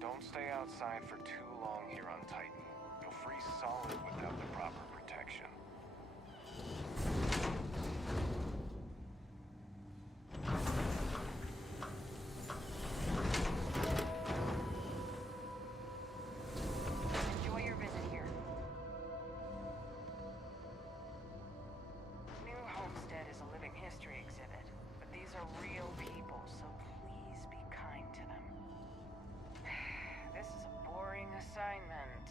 Don't stay outside for too long here on Titan. You'll freeze solid without the proper protection. Enjoy your visit here. New Homestead is a living history exhibit, but these are real people, so please be kind to them. This is a boring assignment,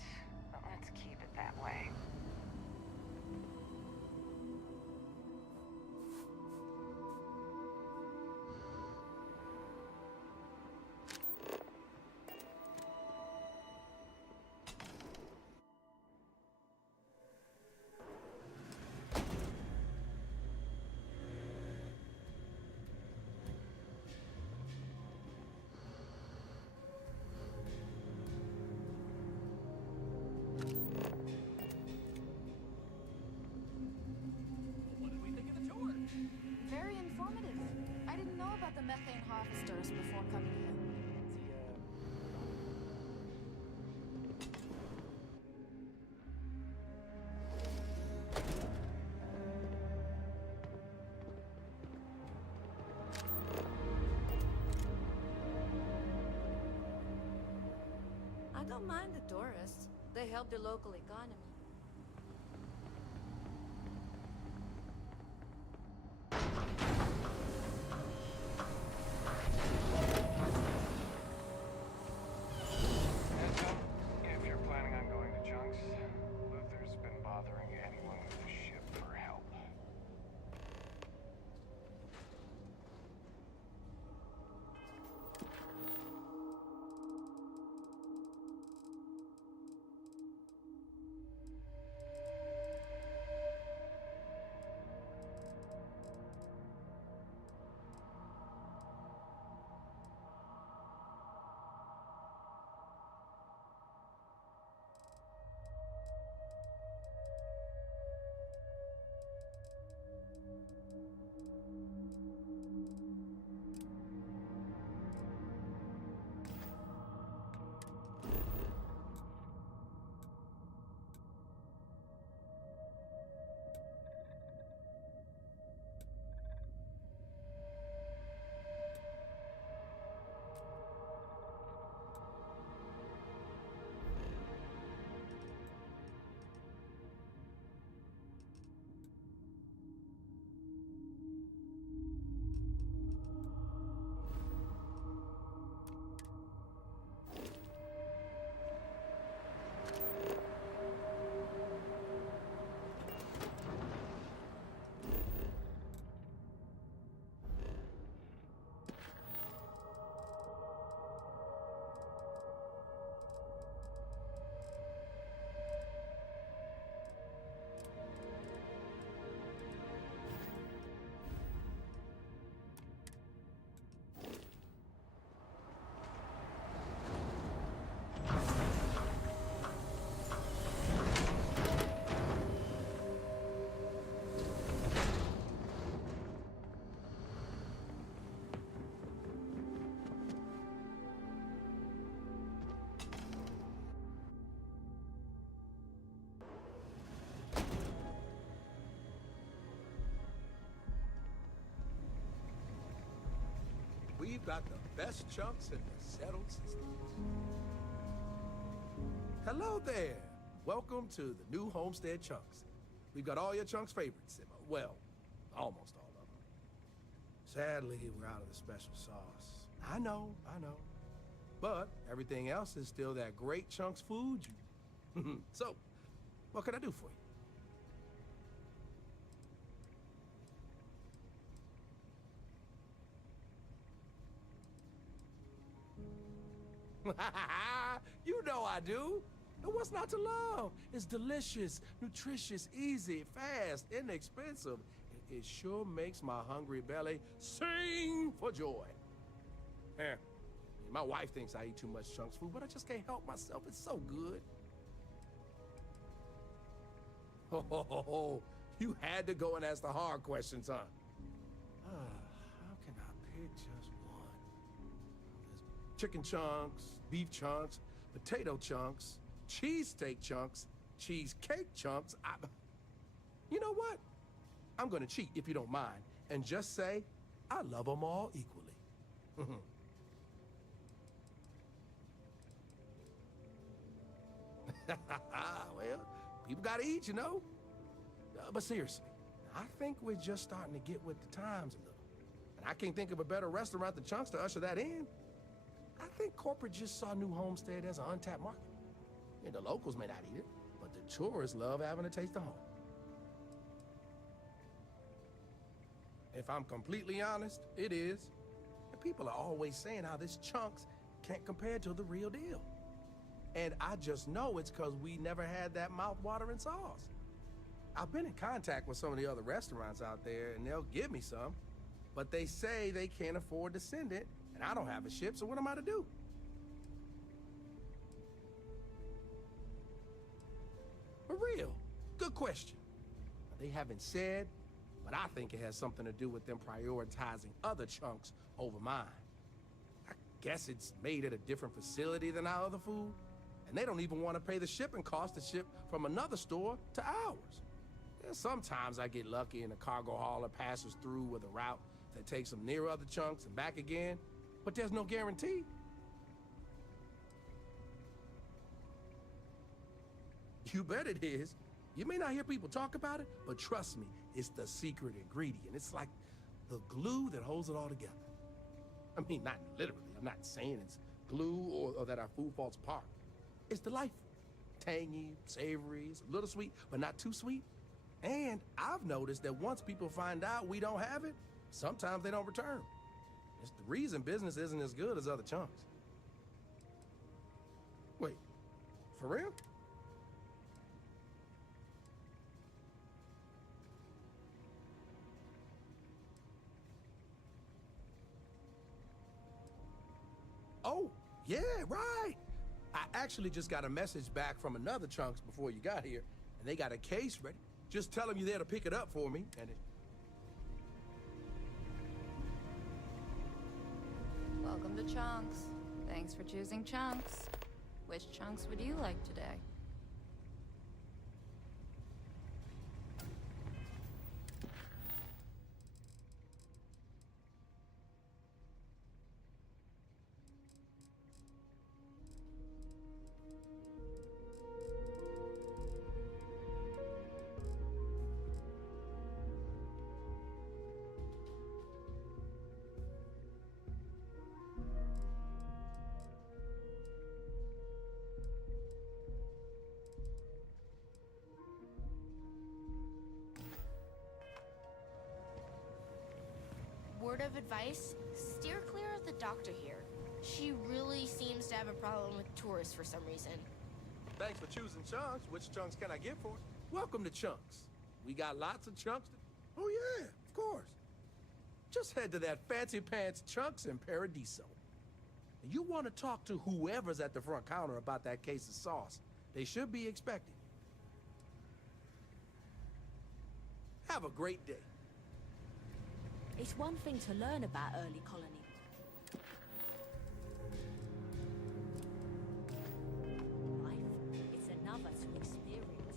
but let's keep it that way. Very informative. I didn't know about the methane harvesters before coming here. I don't mind the tourists. They help the local economy. Heads up, if you're planning on going to Chunks, Luther's been bothering anyone with the ship for help. We've got the best chunks in the settled systems. Hello there. Welcome to the new Homestead Chunks. We've got all your Chunks' favorites. Well, almost all of them. Sadly, we're out of the special sauce. I know. But everything else is still that great Chunks food. So, what can I do for you? You know I do. And what's not to love? It's delicious, nutritious, easy, fast, inexpensive. It sure makes my hungry belly sing for joy. My wife thinks I eat too much Chunks food, but I just can't help myself. It's so good. Oh, you had to go and ask the hard questions, huh? How can I pick just one? chicken chunks, beef chunks, potato chunks, cheesesteak chunks, cheesecake chunks. You know what? I'm gonna cheat if you don't mind and just say I love them all equally. Well, people gotta eat, you know? But seriously, I think we're just starting to get with the times a little. And I can't think of a better restaurant than Chunks to usher that in. I think corporate just saw New Homestead as an untapped market. And the locals may not eat it, but the tourists love having a taste of home. If I'm completely honest, it is. And people are always saying how this Chunks can't compare to the real deal. And I just know it's because we never had that mouth-watering sauce. I've been in contact with some of the other restaurants out there, and they'll give me some, but they say they can't afford to send it, and I don't have a ship, so what am I to do? For real, good question. They haven't said, but I think it has something to do with them prioritizing other chunks over mine. I guess it's made at a different facility than our other food, and they don't even want to pay the shipping cost to ship from another store to ours. Yeah, sometimes I get lucky and a cargo hauler passes through with a route that takes them near other chunks and back again, but there's no guarantee. You bet it is. You may not hear people talk about it, but trust me, it's the secret ingredient. It's like the glue that holds it all together. I mean, not literally. I'm not saying it's glue or that our food falls apart. It's delightful. Tangy, savory, it's a little sweet, but not too sweet. And I've noticed that once people find out we don't have it, sometimes they don't return. It's the reason business isn't as good as other chunks. Wait, for real? Oh, yeah, right. I actually just got a message back from another Chunks before you got here, and they got a case ready. Just tell them you're there to pick it up for me, and Welcome to Chunks. Thanks for choosing Chunks. Which chunks would you like today? Word of advice, steer clear of the doctor here. She really seems to have a problem with tourists for some reason. thanks for choosing Chunks. Which chunks can I get for it? Welcome to Chunks. We got lots of chunks. Oh yeah, of course. Just head to that fancy pants Chunks in Paradiso. And you want to talk to whoever's at the front counter about that case of sauce. They should be expected. Have a great day. It's one thing to learn about early colony. Life, it's another to experience it.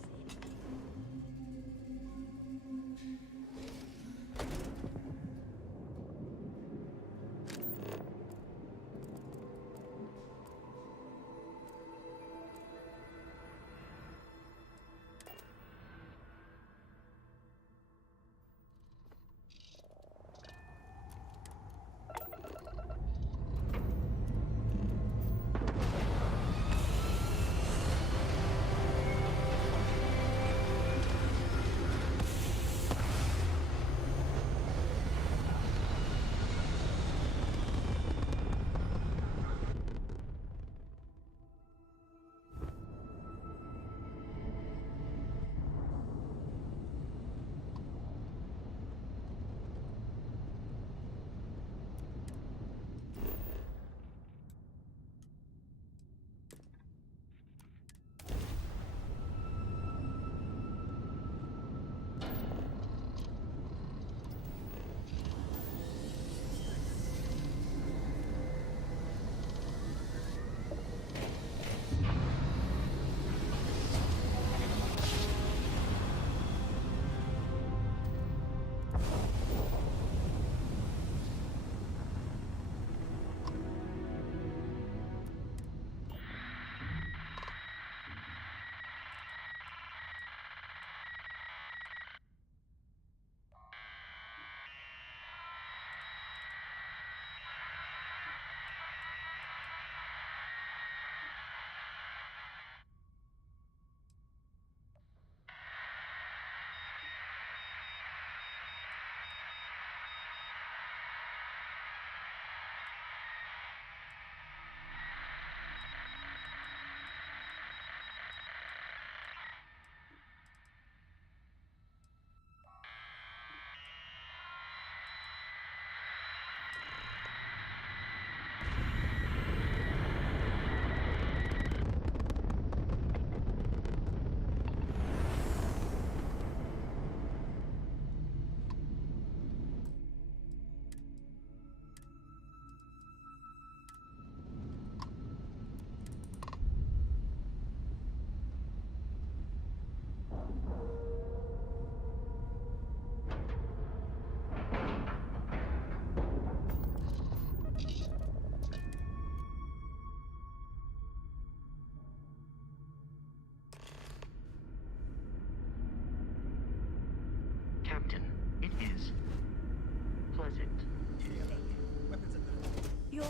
You're...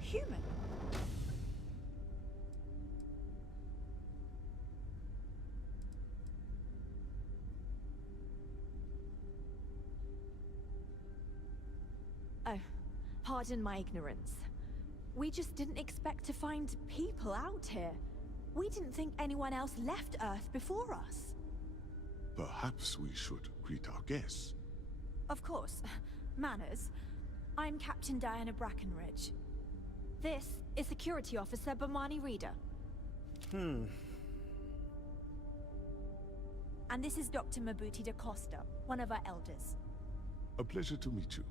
human? Oh, pardon my ignorance. We just didn't expect to find people out here. We didn't think anyone else left Earth before us. Perhaps we should greet our guests. Of course. Manners. I'm Captain Diana Brackenridge. This is Security Officer Bomani Reader. And this is Dr. Mabuti da Costa, one of our elders. A pleasure to meet you.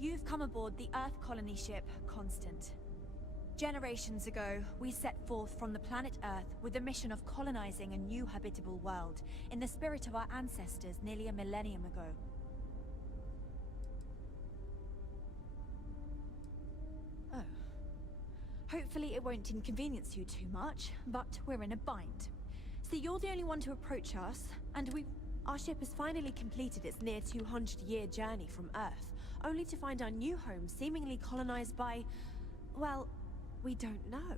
You've come aboard the Earth colony ship, Constant. Generations ago, we set forth from the planet Earth with the mission of colonizing a new habitable world, in the spirit of our ancestors nearly a millennium ago. Oh. Hopefully it won't inconvenience you too much, but we're in a bind. See, you're the only one to approach us, and our ship has finally completed its near 200-year journey from Earth, only to find our new home seemingly colonized by, well, we don't know.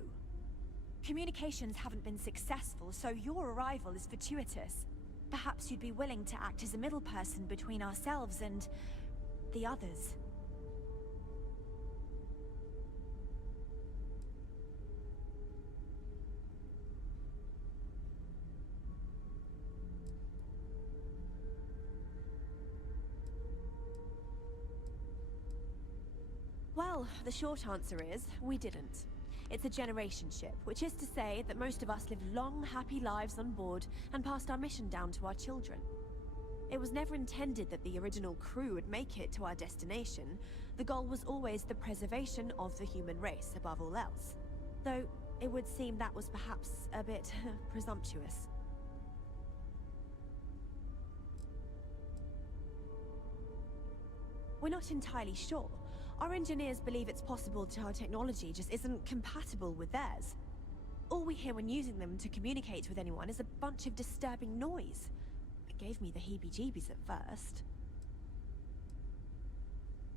Communications haven't been successful, so your arrival is fortuitous. Perhaps you'd be willing to act as a middle person between ourselves and the others. Well, the short answer is, we didn't. It's a generation ship, which is to say that most of us lived long, happy lives on board and passed our mission down to our children. It was never intended that the original crew would make it to our destination. The goal was always the preservation of the human race above all else. Though, it would seem that was perhaps a bit presumptuous. We're not entirely sure. Our engineers believe it's possible that our technology just isn't compatible with theirs. All we hear when using them to communicate with anyone is a bunch of disturbing noise. It gave me the heebie-jeebies at first.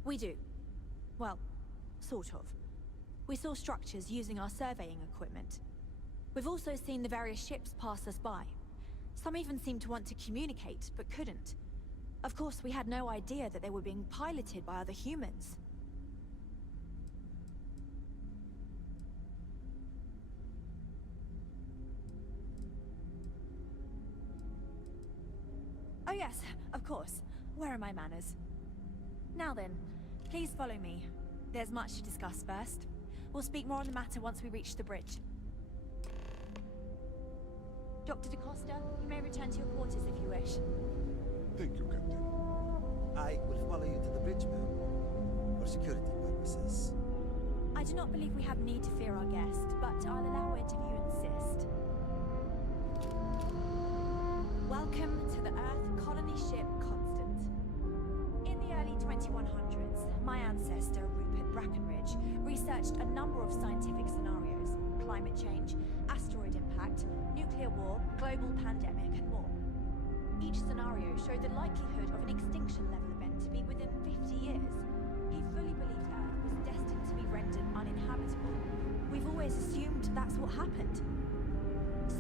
We do. Well, sort of. We saw structures using our surveying equipment. We've also seen the various ships pass us by. Some even seemed to want to communicate, but couldn't. Of course, we had no idea that they were being piloted by other humans. Oh yes, of course. Where are my manners? Now then, please follow me. There's much to discuss first. We'll speak more on the matter once we reach the bridge. Dr. da Costa, you may return to your quarters if you wish. Thank you, Captain. I will follow you to the bridge, ma'am, for security purposes. I do not believe we have need to fear our guest, but I'll allow it if you insist. Welcome to the Earth colony ship Constant. In the early 2100s, my ancestor, Rupert Brackenridge, researched a number of scientific scenarios: climate change, asteroid impact, nuclear war, global pandemic, and more. Each scenario showed the likelihood of an extinction-level event to be within 50 years. He fully believed Earth was destined to be rendered uninhabitable. We've always assumed that's what happened.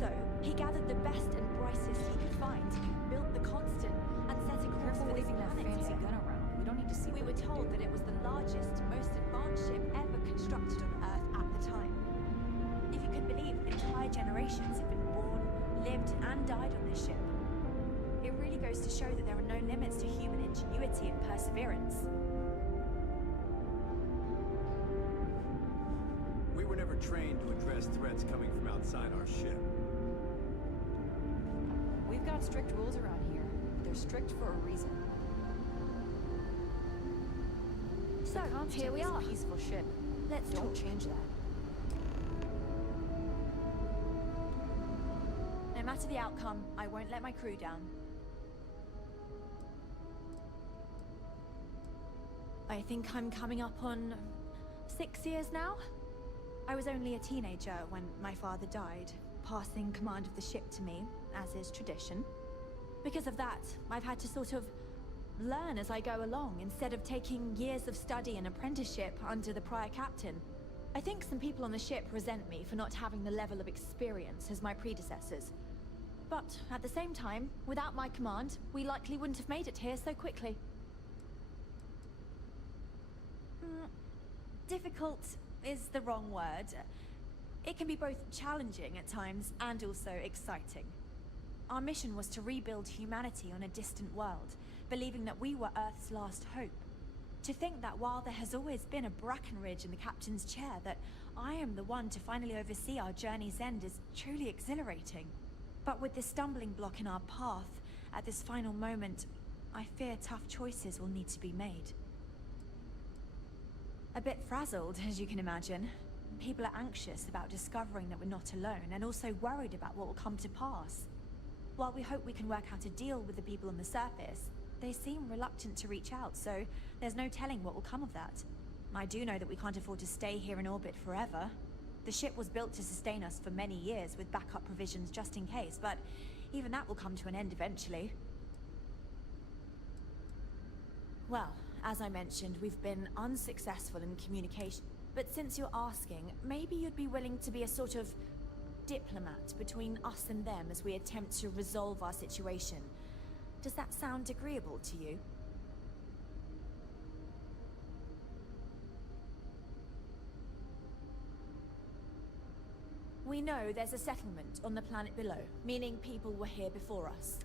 So, he gathered the best and brightest he could find, built the Constant, and set a course for this that planet fancy here. gun around. We don't need to see We what were it told can do. that it was the largest, most advanced ship ever constructed on Earth at the time. If you could believe, entire generations have been born, lived, and died on this ship. It really goes to show that there are no limits to human ingenuity and perseverance. We were never trained to address threats coming from outside our ship. We've got strict rules around here. They're strict for a reason. So, here we Constant is are. a peaceful ship. Let's Don't talk. change that. No matter the outcome, I won't let my crew down. I think I'm coming up on 6 years now. I was only a teenager when my father died, passing command of the ship to me, as is tradition. Because of that, I've had to sort of learn as I go along, instead of taking years of study and apprenticeship under the prior captain. I think some people on the ship resent me for not having the level of experience as my predecessors. But at the same time, without my command, we likely wouldn't have made it here so quickly. Difficult is the wrong word. It can be both challenging at times and also exciting. Our mission was to rebuild humanity on a distant world, believing that we were Earth's last hope. To think that while there has always been a Brackenridge in the captain's chair, that I am the one to finally oversee our journey's end is truly exhilarating. But with this stumbling block in our path, at this final moment, I fear tough choices will need to be made. A bit frazzled, as you can imagine. People are anxious about discovering that we're not alone, and also worried about what will come to pass. While we hope we can work out a deal with the people on the surface, they seem reluctant to reach out, so there's no telling what will come of that. I do know that we can't afford to stay here in orbit forever. The ship was built to sustain us for many years with backup provisions just in case, but even that will come to an end eventually. Well, as I mentioned, we've been unsuccessful in communication. But since you're asking, maybe you'd be willing to be a sort of diplomat between us and them as we attempt to resolve our situation. Does that sound agreeable to you? We know there's a settlement on the planet below, meaning people were here before us.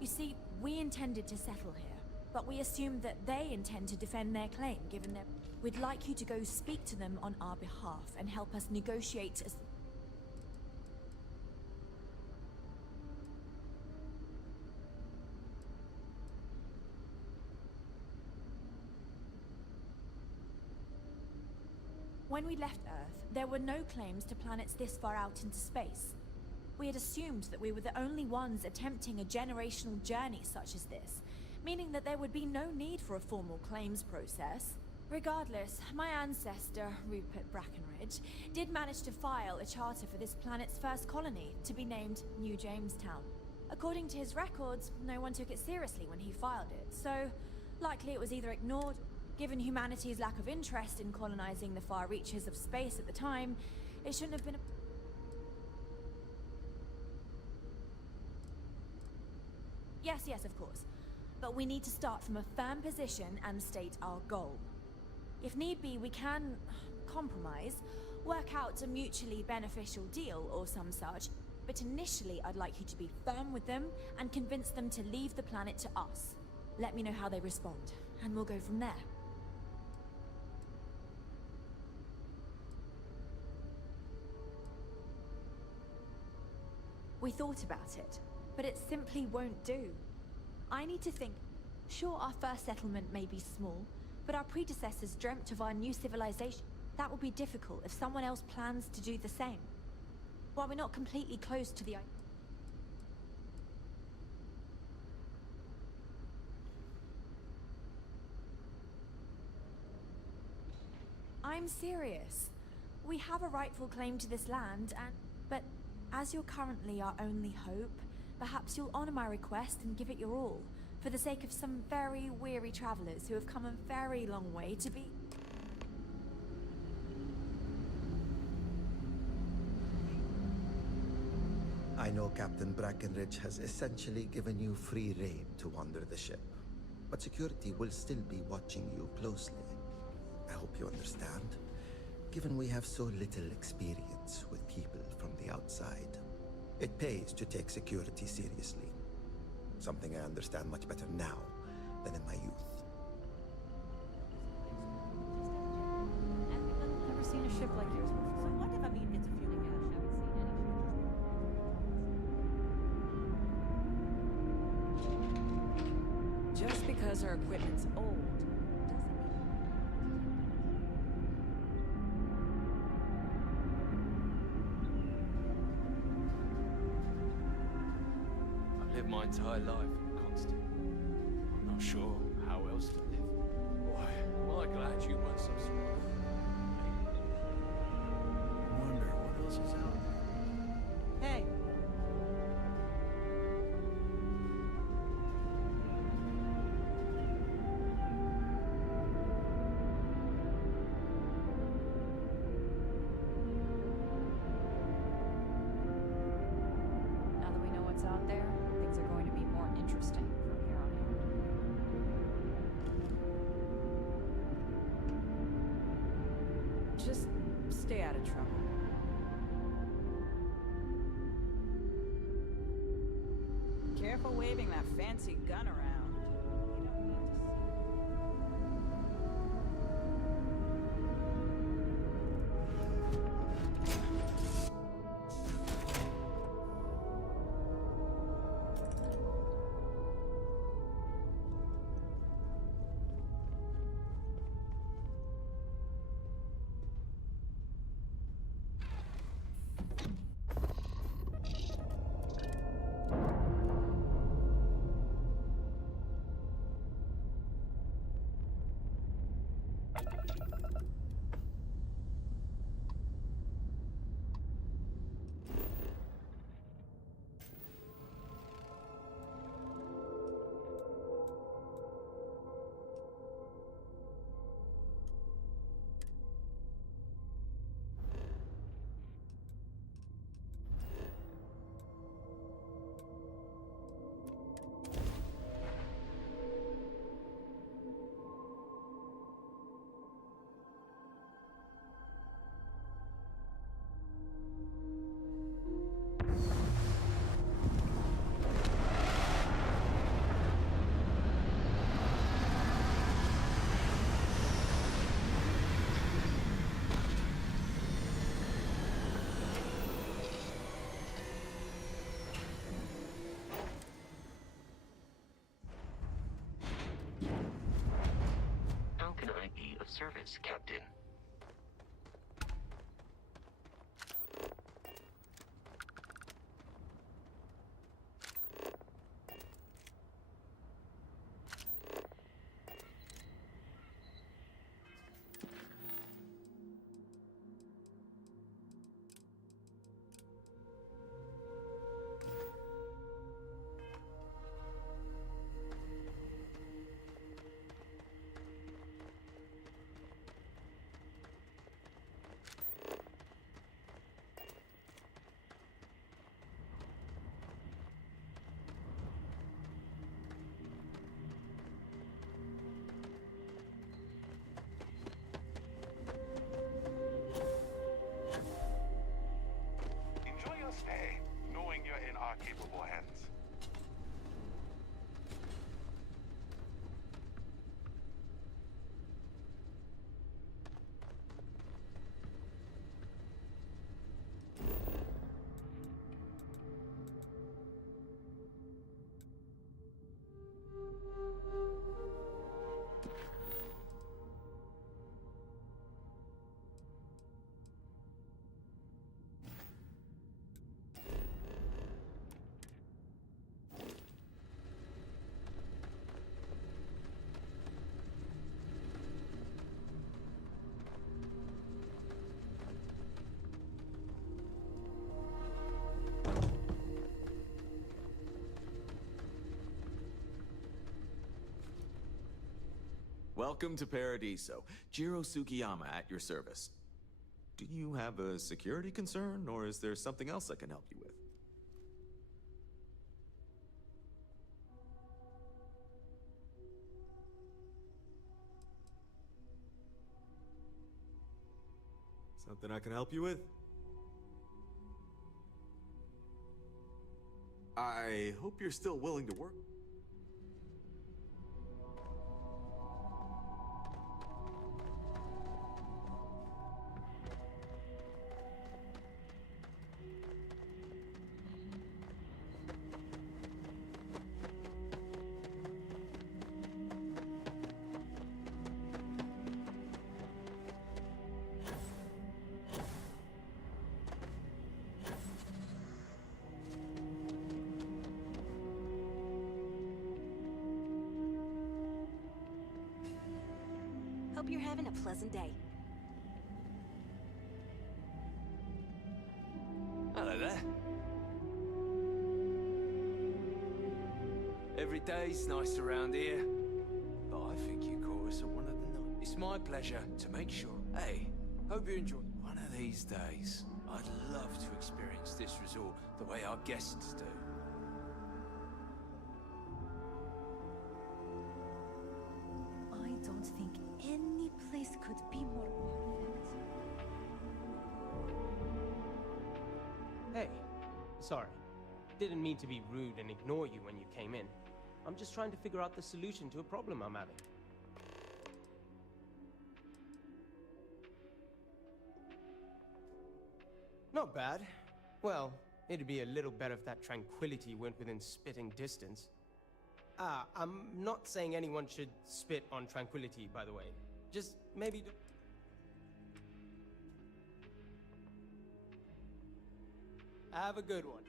You see, we intended to settle here, but we assumed that they intend to defend their claim, given that we'd like you to go speak to them on our behalf and help us negotiate as... When we left Earth, there were no claims to planets this far out into space. We had assumed that we were the only ones attempting a generational journey such as this, meaning that there would be no need for a formal claims process. Regardless, my ancestor, Rupert Brackenridge, did manage to file a charter for this planet's first colony, to be named New Jamestown. According to his records, no one took it seriously when he filed it, so likely it was either ignored. Given humanity's lack of interest in colonizing the far reaches of space at the time, it shouldn't have been a... Yes, of course. But we need to start from a firm position and state our goal. If need be, we can compromise, work out a mutually beneficial deal or some such, but initially I'd like you to be firm with them and convince them to leave the planet to us. Let me know how they respond, and we'll go from there. We thought about it, but it simply won't do. I need to think. Sure, our first settlement may be small, but our predecessors dreamt of our new civilization. That will be difficult if someone else plans to do the same. While we're not completely close to the... I'm serious. We have a rightful claim to this land, but as you're currently our only hope, perhaps you'll honor my request and give it your all, for the sake of some very weary travelers who have come a very long way to be... I know Captain Brackenridge has essentially given you free rein to wander the ship, but security will still be watching you closely. I hope you understand, given we have so little experience with people from the outside. It pays to take security seriously, something I understand much better now than in my youth. I've never seen a ship like yours before. So what if I mean it's a feeling haven't seen any. Just because our equipment's old my entire life in constant. I'm not sure how else to live. Boy, am I glad you weren't so smart. else is out there. Hey. Now that we know what's out there, things are going to be more interesting from here on out. Just stay out of trouble. Careful waving that fancy gun around. You don't need to see. How can I be of service, Captain? Enjoy your stay, knowing you're in our capable hands. Welcome to Paradiso. Jiro Sugiyama at your service. Do you have a security concern, or is there something else I can help you with? Something I can help you with? I hope you're still willing to work. Hope you're having a pleasant day. every day's nice around here. But I think you caught us at one of the night. It's my pleasure to make sure. Hey, hope you enjoy. One of these days, I'd love to experience this resort the way our guests do. I don't think any place could be more perfect. Hey, sorry. Didn't mean to be rude and ignore you when you came in. I'm just trying to figure out the solution to a problem I'm having. Not bad. Well, it'd be a little better if that tranquility went within spitting distance. I'm not saying anyone should spit on tranquility, by the way. Just maybe... Have a good one.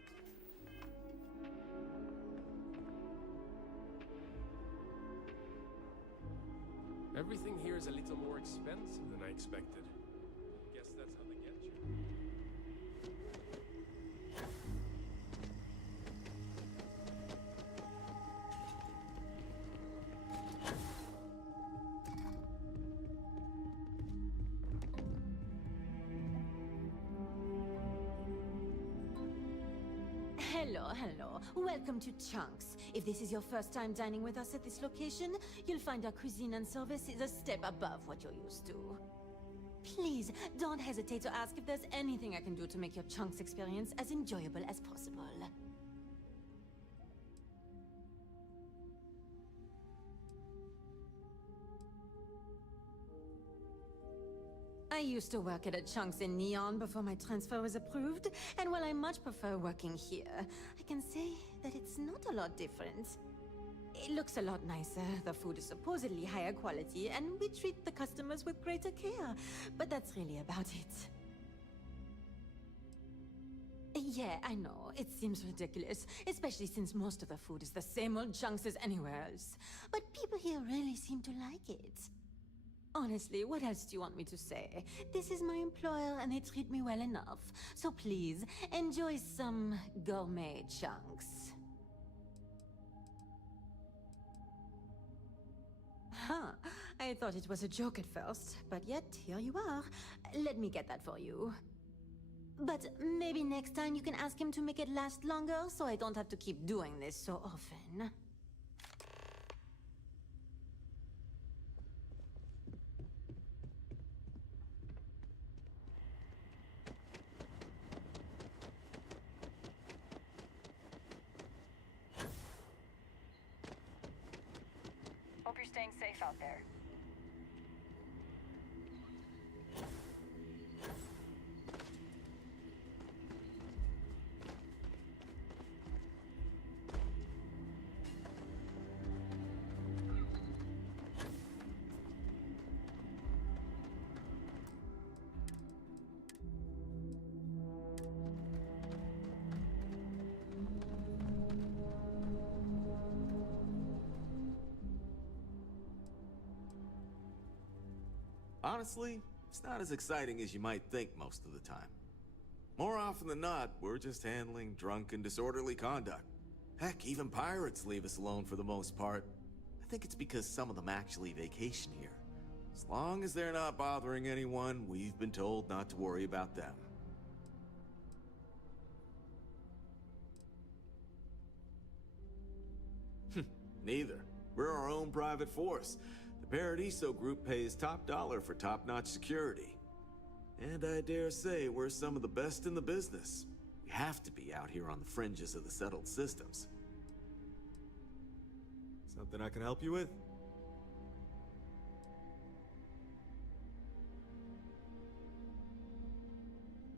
Everything here is a little more expensive than I expected. Guess that's how they get you. Hello. Welcome to Chunks. If this is your first time dining with us at this location, you'll find our cuisine and service is a step above what you're used to. Please, don't hesitate to ask if there's anything I can do to make your Chunks experience as enjoyable as possible. I used to work at a Chunks in Neon before my transfer was approved, and while I much prefer working here, I can say that it's not a lot different. It looks a lot nicer, the food is supposedly higher quality, and we treat the customers with greater care, but that's really about it. Yeah, I know, it seems ridiculous, especially since most of the food is the same old Chunks as anywhere else, but people here really seem to like it. Honestly, what else do you want me to say? This is my employer and they treat me well enough. So please, enjoy some gourmet Chunks. Huh, I thought it was a joke at first, but yet here you are. Let me get that for you. But maybe next time you can ask him to make it last longer so I don't have to keep doing this so often. Hope you're staying safe out there. Honestly, it's not as exciting as you might think most of the time. More often than not, we're just handling drunk and disorderly conduct. Heck, even pirates leave us alone for the most part. I think it's because some of them actually vacation here. As long as they're not bothering anyone, we've been told not to worry about them. Neither. We're our own private force. The Paradiso Group pays top dollar for top-notch security. And I dare say we're some of the best in the business. We have to be out here on the fringes of the settled systems. Something I can help you with?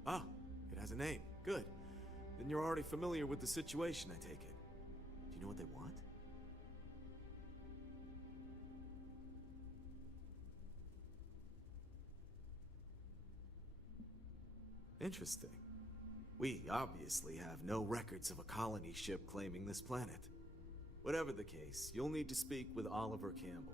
Ah, it has a name. Good. Then you're already familiar with the situation, I take it. Do you know what they want? Interesting. We obviously have no records of a colony ship claiming this planet. Whatever the case, you'll need to speak with Oliver Campbell,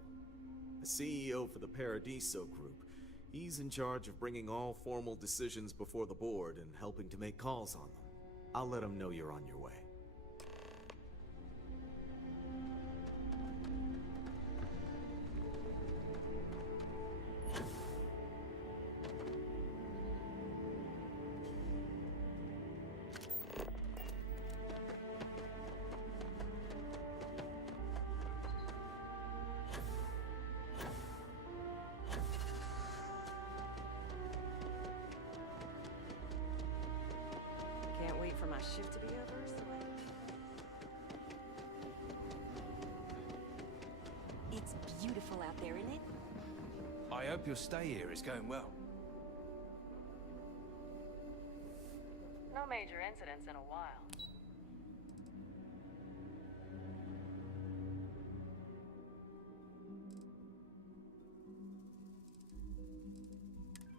the CEO for the Paradiso Group. He's in charge of bringing all formal decisions before the board and helping to make calls on them. I'll let him know you're on your way. shift to be over, so It's beautiful out there, isn't it? I hope your stay here is going well. No major incidents in a while.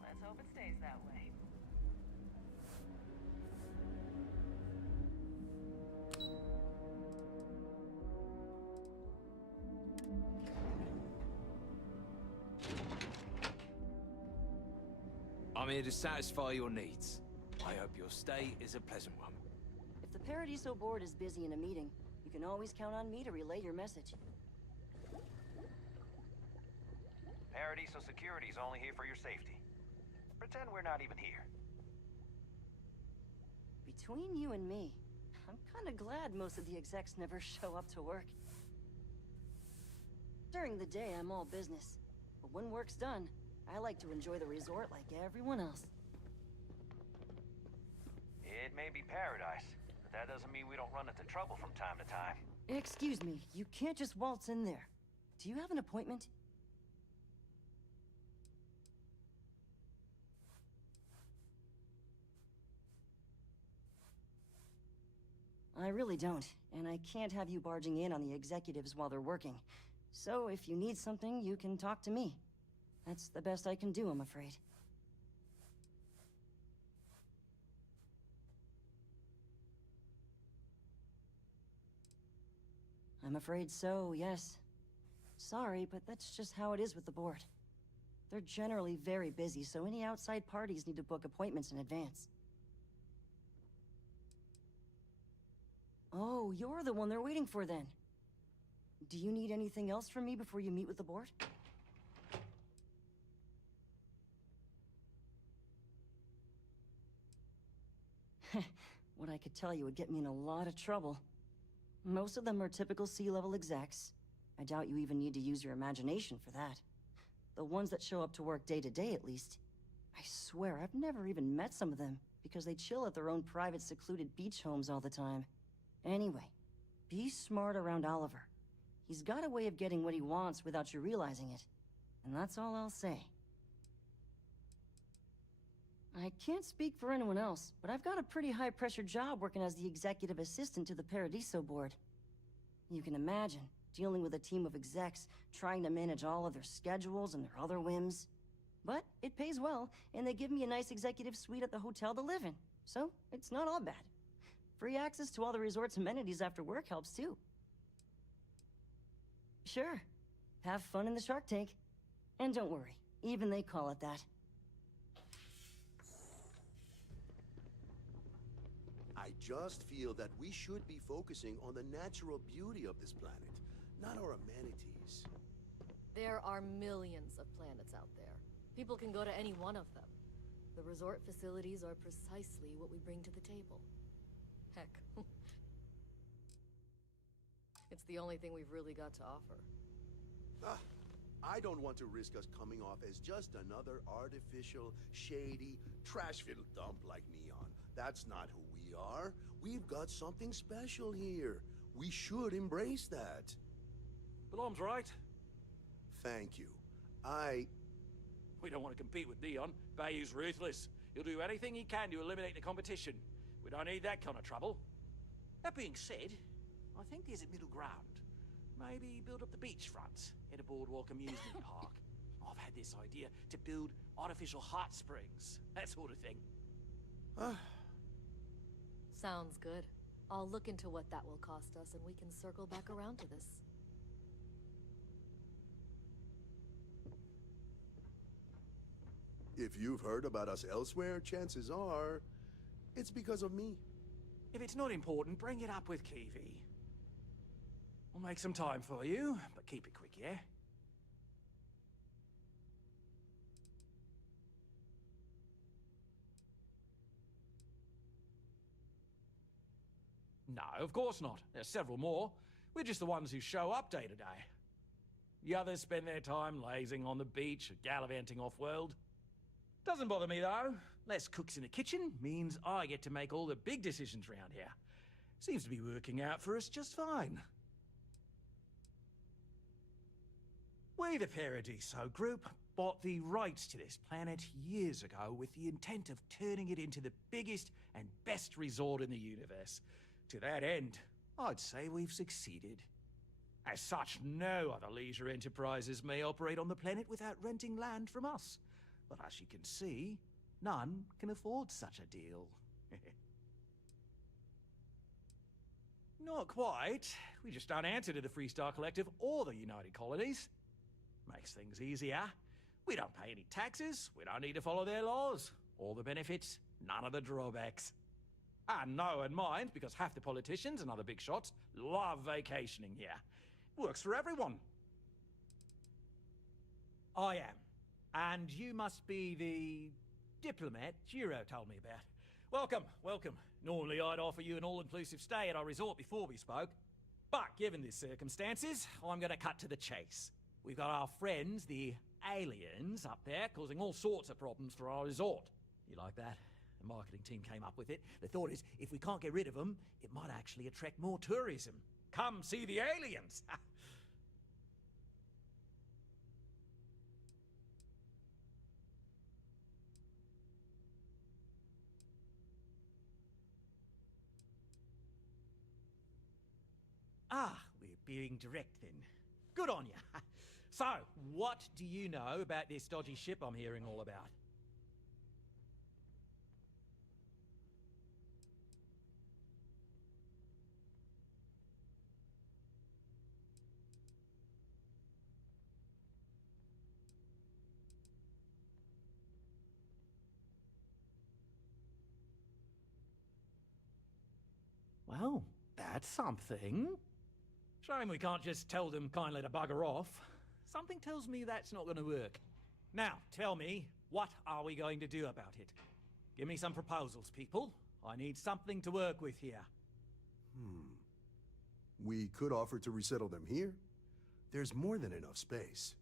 Let's hope it stays that way. I'm here to satisfy your needs. I hope your stay is a pleasant one. If the Paradiso board is busy in a meeting, you can always count on me to relay your message. Paradiso Security's only here for your safety. Pretend we're not even here. Between you and me, I'm kinda glad most of the execs never show up to work. During the day, I'm all business. But when work's done, I like to enjoy the resort like everyone else. It may be paradise, but that doesn't mean we don't run into trouble from time to time. Excuse me, you can't just waltz in there. Do you have an appointment? I really don't, and I can't have you barging in on the executives while they're working. So if you need something, you can talk to me. That's the best I can do, I'm afraid. I'm afraid so, yes. Sorry, but that's just how it is with the board. They're generally very busy, so any outside parties need to book appointments in advance. Oh, you're the one they're waiting for then. Do you need anything else from me before you meet with the board? What I could tell you would get me in a lot of trouble. Most of them are typical C-level execs. I doubt you even need to use your imagination for that. The ones that show up to work day to day, at least. I swear, I've never even met some of them, because they chill at their own private, secluded beach homes all the time. Anyway, be smart around Oliver. He's got a way of getting what he wants without you realizing it. And that's all I'll say. I can't speak for anyone else, but I've got a pretty high-pressure job working as the executive assistant to the Paradiso board. You can imagine, dealing with a team of execs, trying to manage all of their schedules and their other whims. But it pays well, and they give me a nice executive suite at the hotel to live in, so it's not all bad. Free access to all the resort's amenities after work helps too. Sure, have fun in the Shark Tank. And don't worry, even they call it that. I just feel that we should be focusing on the natural beauty of this planet, not our amenities. There are millions of planets out there. People can go to any one of them. The resort facilities are precisely what we bring to the table. Heck. It's the only thing we've really got to offer. I don't want to risk us coming off as just another artificial, shady, trash-filled dump like Neon. That's not who we are. We've got something special here. We should embrace that. Blom's right. Thank you. We don't want to compete with Neon. Bayou's ruthless. He'll do anything he can to eliminate the competition. We don't need that kind of trouble. That being said, I think there's a middle ground. Maybe build up the beachfront in a boardwalk amusement park. I've had this idea to build artificial hot springs, that sort of thing. Sounds good. I'll look into what that will cost us, and we can circle back around to this. If you've heard about us elsewhere, chances are it's because of me. If it's not important, bring it up with Kiwi. We'll make some time for you, but keep it quick, yeah? No, of course not. There's several more. We're just the ones who show up day to day. The others spend their time lazing on the beach or gallivanting off-world. Doesn't bother me, though. Less cooks in the kitchen means I get to make all the big decisions around here. Seems to be working out for us just fine. We, the Paradiso Group, bought the rights to this planet years ago with the intent of turning it into the biggest and best resort in the universe. To that end, I'd say we've succeeded. As such, no other leisure enterprises may operate on the planet without renting land from us. But as you can see, none can afford such a deal. Not quite. We just don't answer to the Freestar Collective or the United Colonies. Makes things easier. We don't pay any taxes, we don't need to follow their laws. All the benefits, none of the drawbacks. And no one minds, because half the politicians and other big shots love vacationing here. Works for everyone. I am. And you must be the diplomat Jiro told me about. Welcome, welcome. Normally I'd offer you an all-inclusive stay at our resort before we spoke. But given the circumstances, I'm gonna cut to the chase. We've got our friends, the aliens, up there, causing all sorts of problems for our resort. You like that? The marketing team came up with it. The thought is, if we can't get rid of them, it might actually attract more tourism. Come see the aliens! Ah, we're being direct then. Good on you. So, what do you know about this dodgy ship I'm hearing all about? Well, that's something. Shame we can't just tell them kindly to bugger off. Something tells me that's not going to work. Now, tell me, what are we going to do about it? Give me some proposals, people. I need something to work with here. We could offer to resettle them here. There's more than enough space.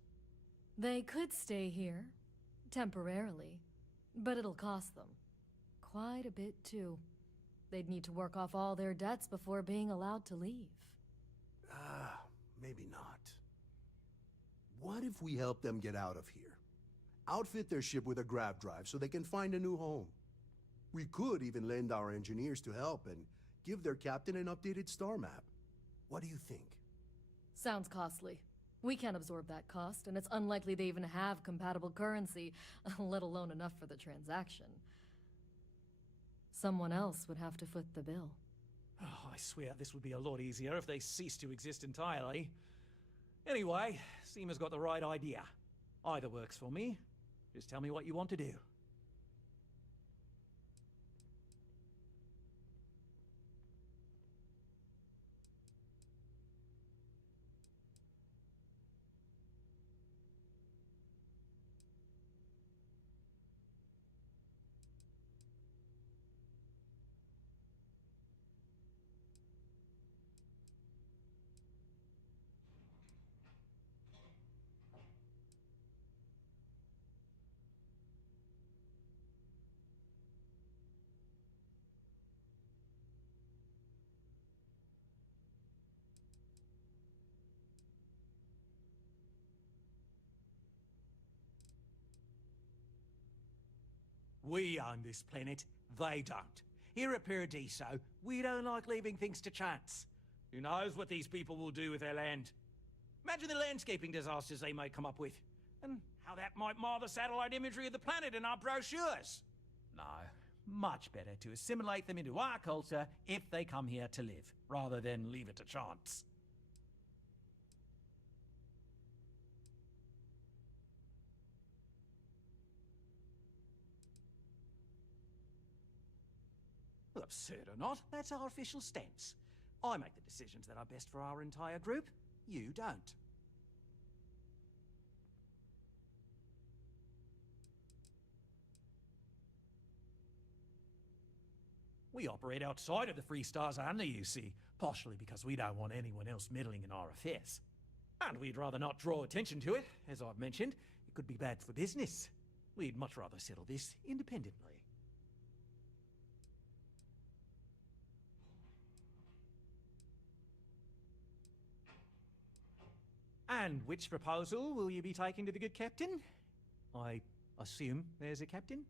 They could stay here, temporarily, but it'll cost them. Quite a bit, too. They'd need to work off all their debts before being allowed to leave. Maybe not. What if we help them get out of here? Outfit their ship with a grav drive so they can find a new home. We could even lend our engineers to help and give their captain an updated star map. What do you think? Sounds costly. We can't absorb that cost, and it's unlikely they even have compatible currency, let alone enough for the transaction. Someone else would have to foot the bill. Oh, I swear this would be a lot easier if they ceased to exist entirely. Anyway, Seema's got the right idea. Either works for me. Just tell me what you want to do. We own this planet, they don't. Here at Paradiso, we don't like leaving things to chance. Who knows what these people will do with their land? Imagine the landscaping disasters they might come up with, and how that might mar the satellite imagery of the planet in our brochures. No, much better to assimilate them into our culture if they come here to live, rather than leave it to chance. Well, absurd or not, that's our official stance. I make the decisions that are best for our entire group. You don't. We operate outside of the Freestars and the UC, partially because we don't want anyone else meddling in our affairs. And we'd rather not draw attention to it. As I've mentioned, it could be bad for business. We'd much rather settle this independently. And which proposal will you be taking to the good captain? I assume there's a captain?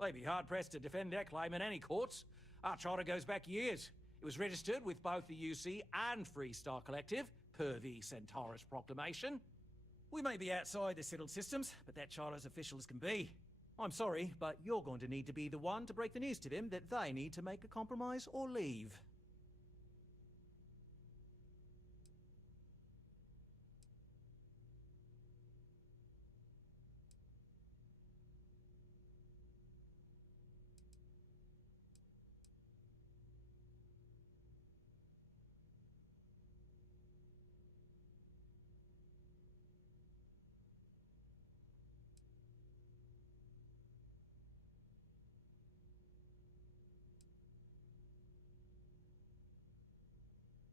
They'd be hard-pressed to defend their claim in any courts. Our charter goes back years. It was registered with both the UC and Freestar Collective, per the Centaurus Proclamation. We may be outside the settled systems, but that charter as official as can be. I'm sorry, but you're going to need to be the one to break the news to them that they need to make a compromise or leave.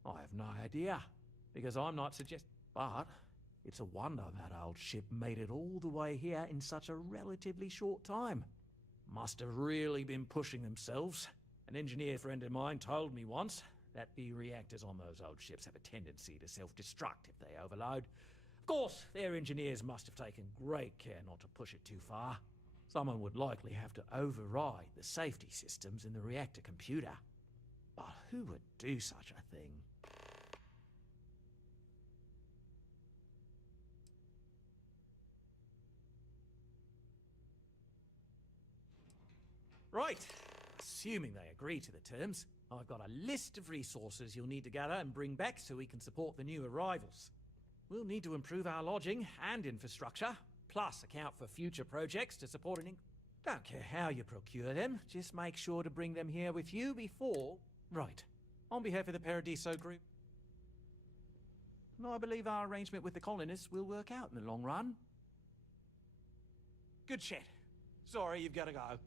I have no idea, because I'm not but it's a wonder that old ship made it all the way here in such a relatively short time. Must have really been pushing themselves. An engineer friend of mine told me once that the reactors on those old ships have a tendency to self-destruct if they overload. Of course, their engineers must have taken great care not to push it too far. Someone would likely have to override the safety systems in the reactor computer. But who would do such a thing? Right. Assuming they agree to the terms, I've got a list of resources you'll need to gather and bring back so we can support the new arrivals. We'll need to improve our lodging and infrastructure, plus account for future projects to support an Don't care how you procure them, just make sure to bring them here with you before... Right. On behalf of the Paradiso group, I believe our arrangement with the colonists will work out in the long run. Good shit. Sorry, you've got to go.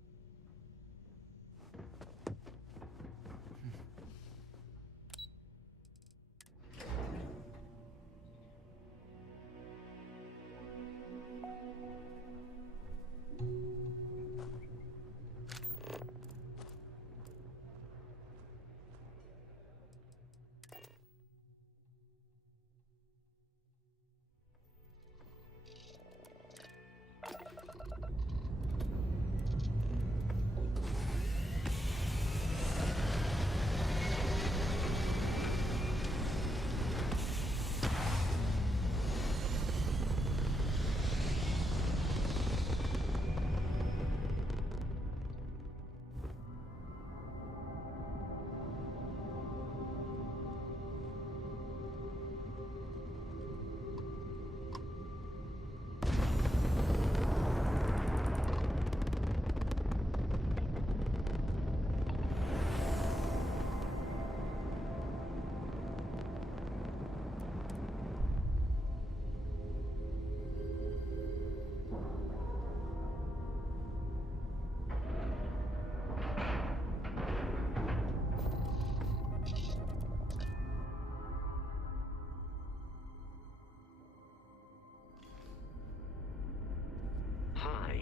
Hi.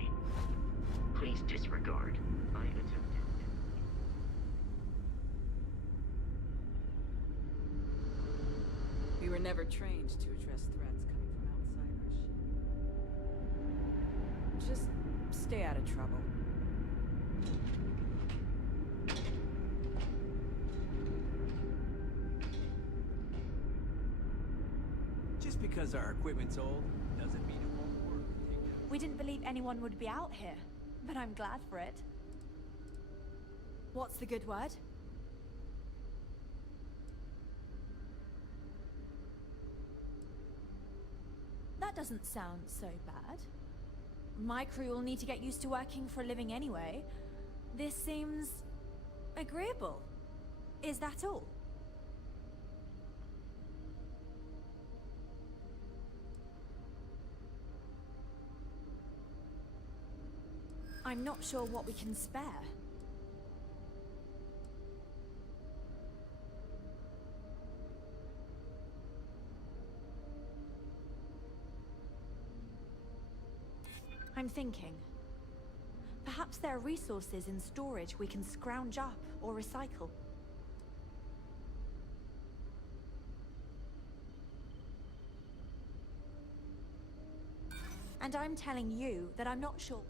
Please disregard. I attempted. We were never trained to address threats coming from outside our ship. Just stay out of trouble. Just because our equipment's old doesn't mean it won't work. We didn't believe anyone would be out here, but I'm glad for it. What's the good word? That doesn't sound so bad. My crew will need to get used to working for a living anyway. This seems agreeable. Is that all? I'm not sure what we can spare. I'm thinking. Perhaps there are resources in storage we can scrounge up or recycle. And I'm telling you that I'm not sure.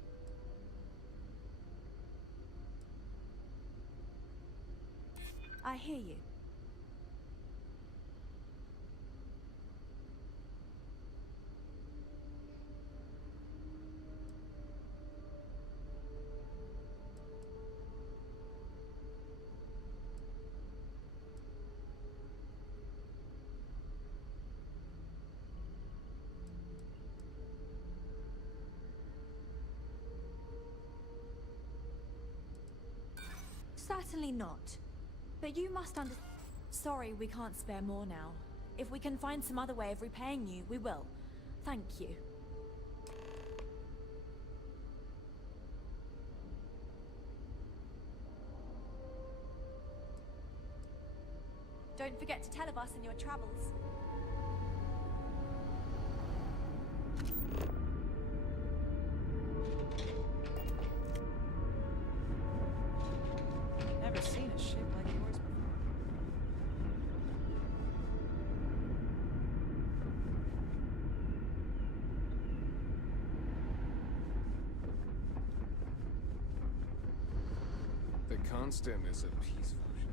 I hear you. Certainly not. But you must understand. Sorry, we can't spare more now. If we can find some other way of repaying you, we will. Thank you. Don't forget to tell of us in your travels. Never seen a ship like yours before. The Constant is a peaceful ship.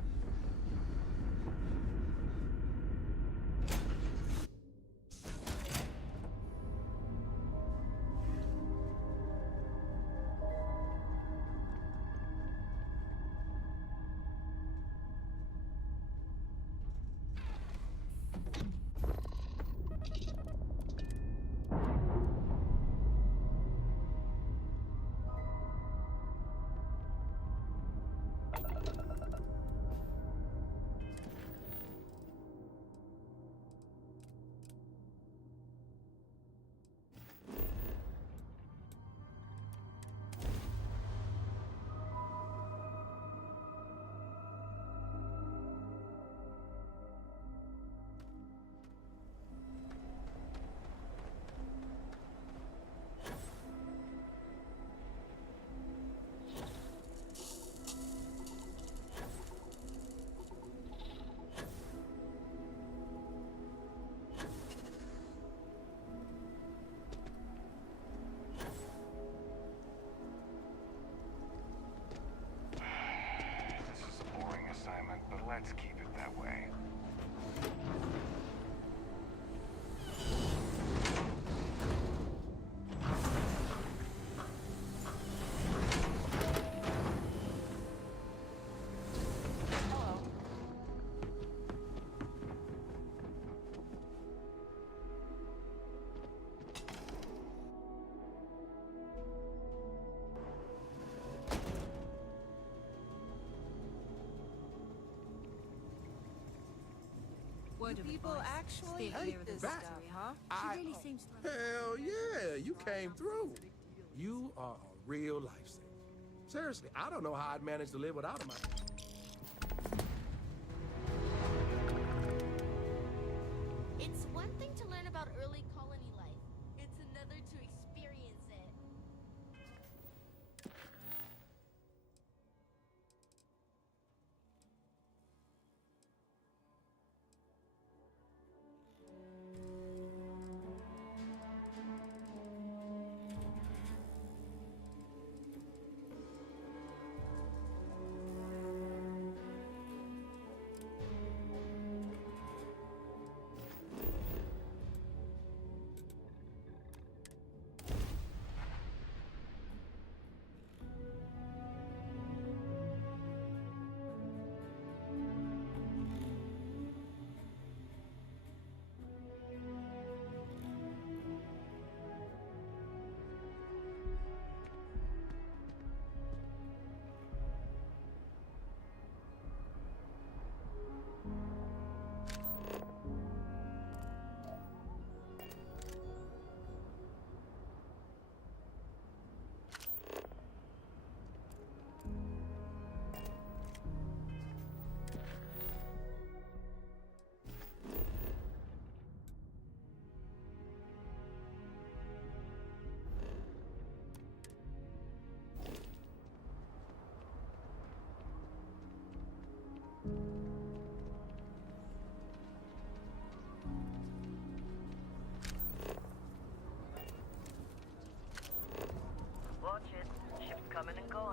This is a boring assignment, but let's keep it that way. You people actually hate this stuff, huh? She really seems to. Hell yeah, you came through. You are a real lifesaver. Seriously, I don't know how I'd manage to live without him. It's one thing to learn about early colony life. It's another to experience it.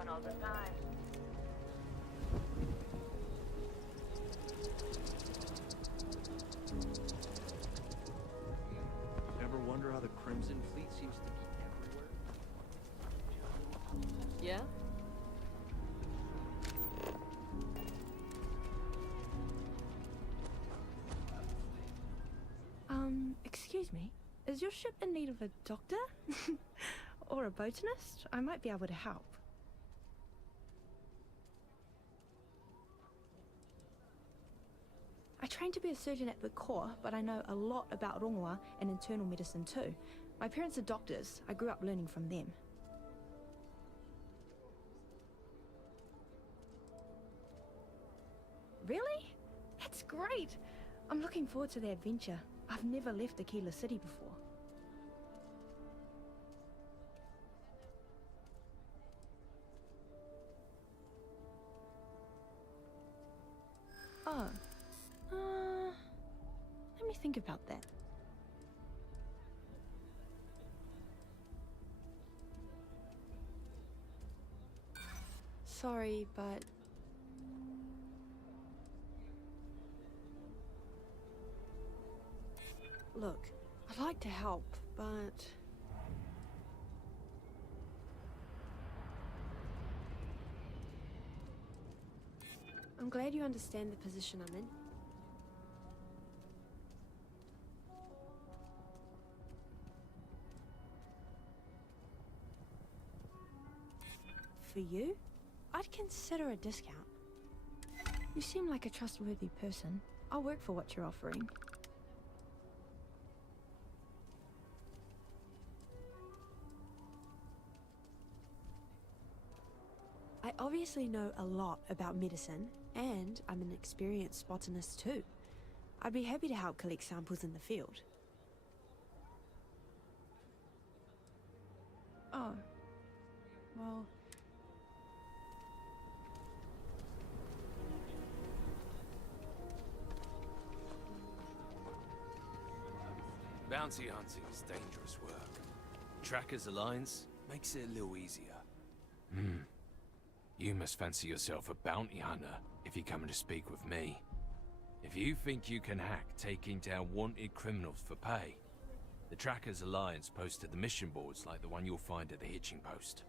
on all the time. Ever wonder how the Crimson Fleet seems to be everywhere? Yeah? Excuse me. Is your ship in need of a doctor? Or a botanist? I might be able to help. I trained to be a surgeon at the Corps, but I know a lot about rongoa and internal medicine too. My parents are doctors. I grew up learning from them. Really? That's great! I'm looking forward to the adventure. I've never left Aquila City before. Oh. Let me think about that. Sorry, but... Look, I'd like to help, but... I'm glad you understand the position I'm in. For you, I'd consider a discount. You seem like a trustworthy person. I'll work for what you're offering. I obviously know a lot about medicine, and I'm an experienced botanist too. I'd be happy to help collect samples in the field. Oh. Well... Bounty hunting is dangerous work. Trackers Alliance makes it a little easier. You must fancy yourself a bounty hunter if you're coming to speak with me. If you think you can hack taking down wanted criminals for pay, the Trackers Alliance posted the mission boards like the one you'll find at the hitching post.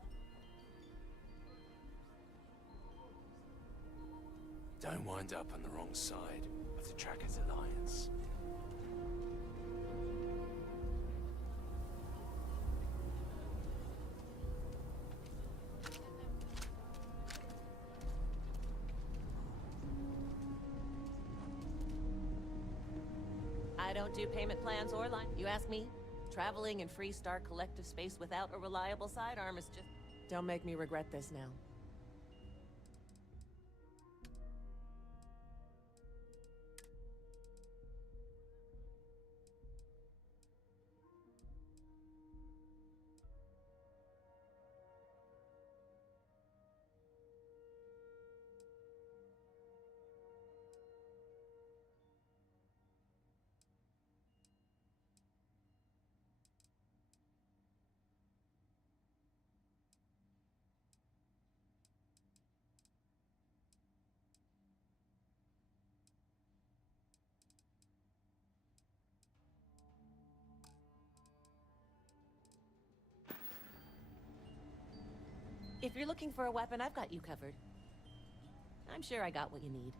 Don't wind up on the wrong side of the Trackers Alliance. I don't do payment plans or line. You ask me? Traveling in Freestar collective space without a reliable sidearm is just... Don't make me regret this now. If you're looking for a weapon, I've got you covered. I'm sure I got what you need.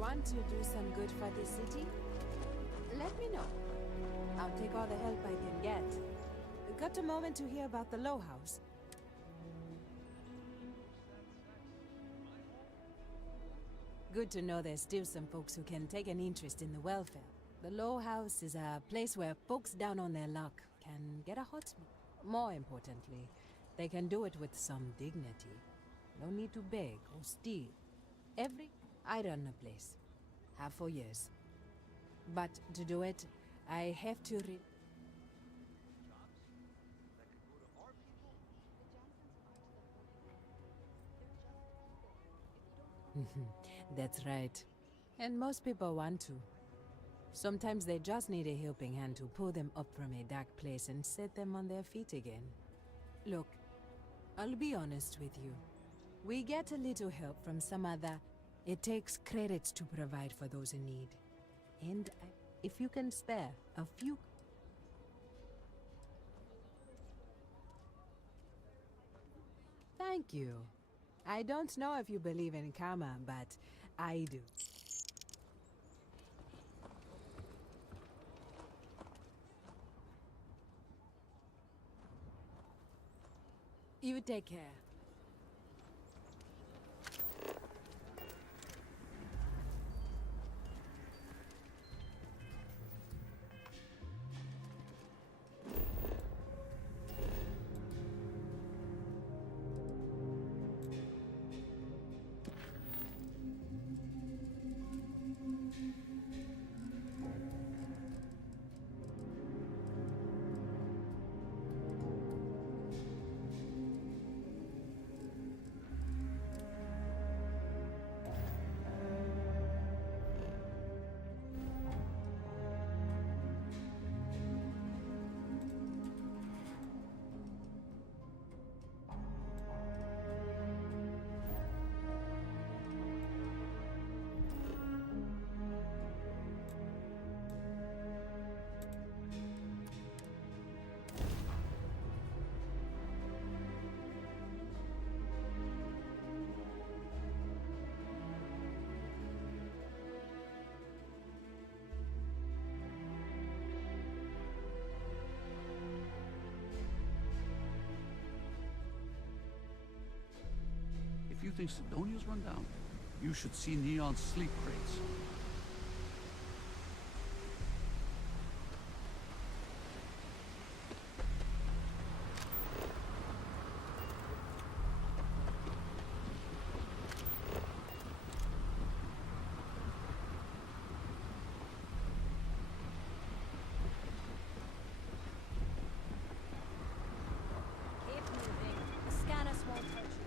want to do some good for the city, let me know. I'll take all the help I can get. Got a moment to hear about the Low House? Good to know there's still some folks who can take an interest in the welfare. The Low House is a place where folks down on their luck can get a hot meal. More importantly, they can do it with some dignity. No need to beg or steal. I run the place. Have for years. But to do it, I have to That's right. And most people want to. Sometimes they just need a helping hand to pull them up from a dark place and set them on their feet again. Look, I'll be honest with you. We get a little help from some other. It takes credits to provide for those in need. And if you can spare a few... Thank you. I don't know if you believe in karma, but I do. You take care. If you think Sidonia's run down, you should see Neon's sleep crates. Keep moving. The scanners won't hurt you.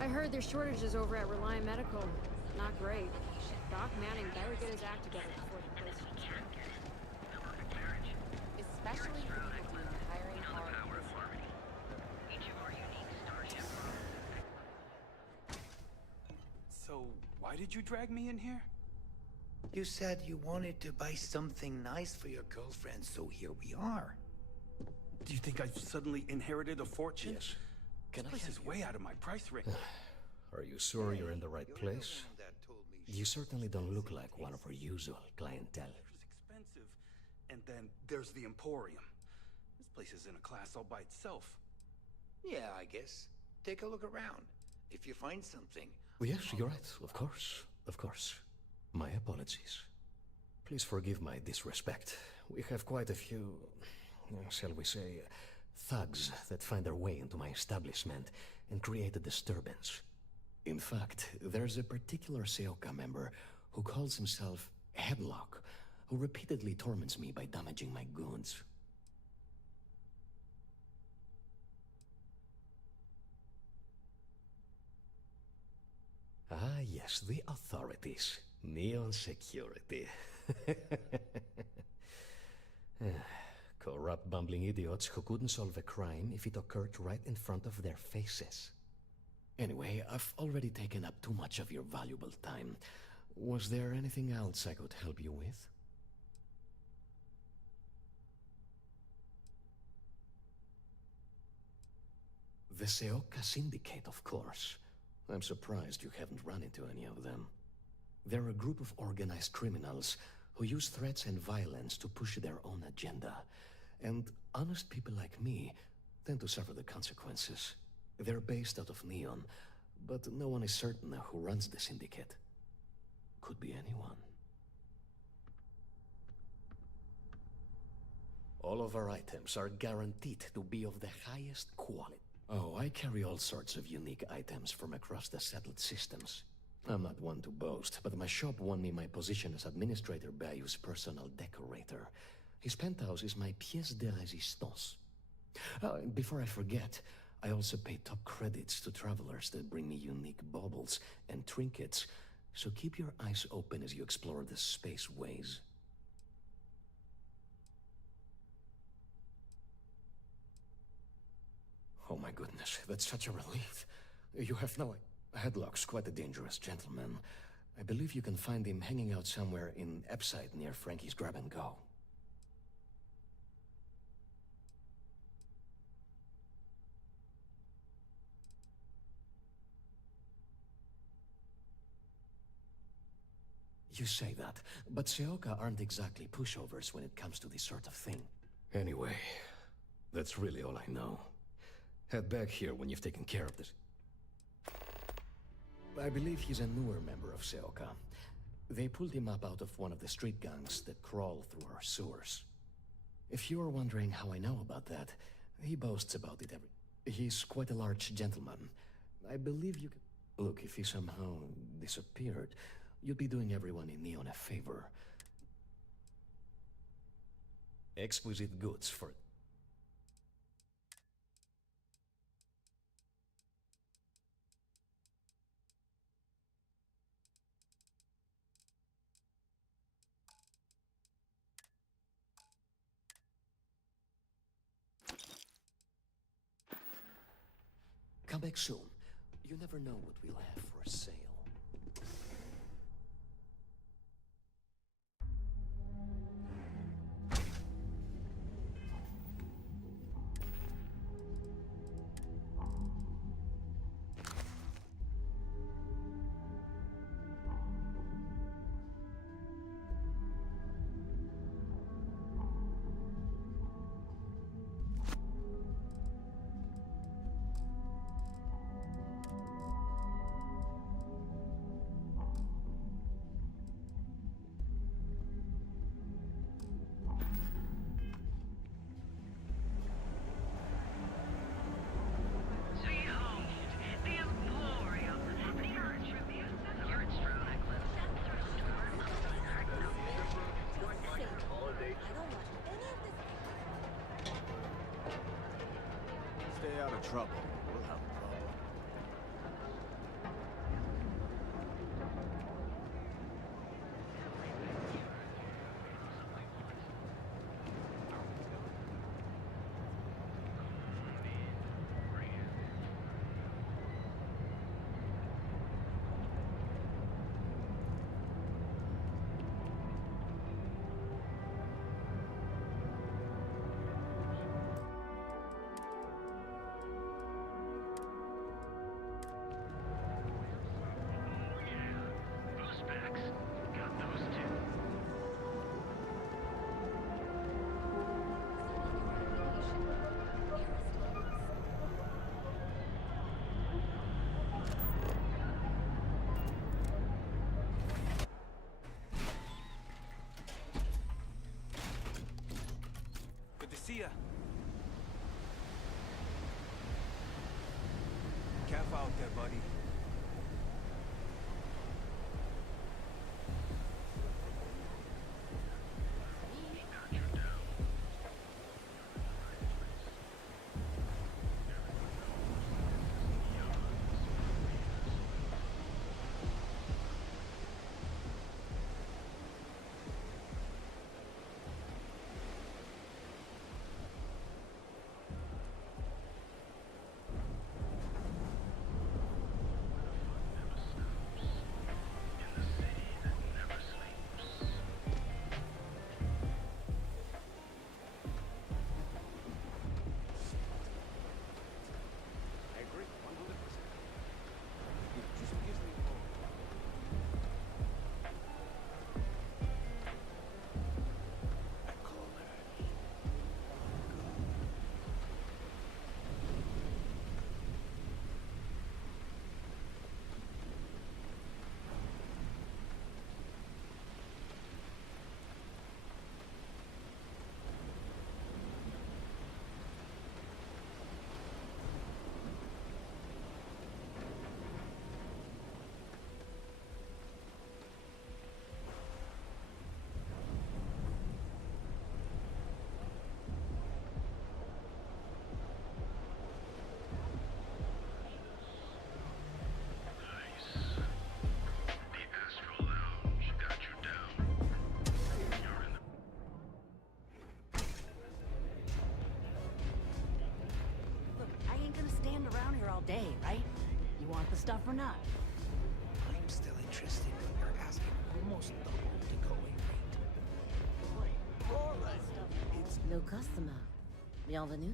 I heard there's shortages over at Reliant Medical. Not great. Doc Manning better get his act together before the place shuts down. Especially for people doing the hiring hard. So, why did you drag me in here? You said you wanted to buy something nice for your girlfriend, so here we are. Do you think I've suddenly inherited a fortune? Yes. This place is way out of my price range. Are you sure you're in the right place? You certainly don't look like one of our usual clientele. It's expensive. And then there's the Emporium. This Place is in a class all by itself. Yeah, I guess. Take a look around. If you find something... Yes, you're right. Of course. Of course. My apologies. Please forgive my disrespect. We have quite a few, shall we say, thugs that find their way into my establishment and create a disturbance. In fact, there's a particular Seoka member who calls himself Headlock, who repeatedly torments me by damaging my goods. Ah, yes, the authorities. Neon security. Corrupt, bumbling idiots who couldn't solve a crime if it occurred right in front of their faces. Anyway, I've already taken up too much of your valuable time. Was there anything else I could help you with? The Seoka Syndicate, of course. I'm surprised you haven't run into any of them. They're a group of organized criminals who use threats and violence to push their own agenda. And honest people like me tend to suffer the consequences. They're based out of Neon, but no one is certain who runs the syndicate. Could be anyone. All of our items are guaranteed to be of the highest quality. Oh, I carry all sorts of unique items from across the settled systems. I'm not one to boast, but my shop won me my position as Administrator Bayou's personal decorator. His penthouse is my pièce de résistance. And before I forget, I also pay top credits to travelers that bring me unique baubles and trinkets, so keep your eyes open as you explore the spaceways. Oh my goodness, that's such a relief. You have no... Headlock's quite a dangerous gentleman. I believe you can find him hanging out somewhere in Epside near Frankie's Grab and Go. You say that, but Seoka aren't exactly pushovers when it comes to this sort of thing. Anyway, that's really all I know. Head back here when you've taken care of this. I believe he's a newer member of Seoka. They pulled him up out of one of the street gangs that crawl through our sewers. If you are wondering how I know about that, he boasts about it every... He's quite a large gentleman. I believe you can... Look, if he somehow disappeared, you'd be doing everyone in Neon a favor. Exquisite goods for... Come back soon. You never know what we'll have for sale. Stay out of trouble. We'll have a problem. ya. Careful out there, buddy. I agree, 100%. It just gives me hope. I call her. Look, I ain't gonna stand around here all day, right? You want the stuff or not? I'm still interested, but you're asking almost double the going rate. It's No customer. Bienvenue.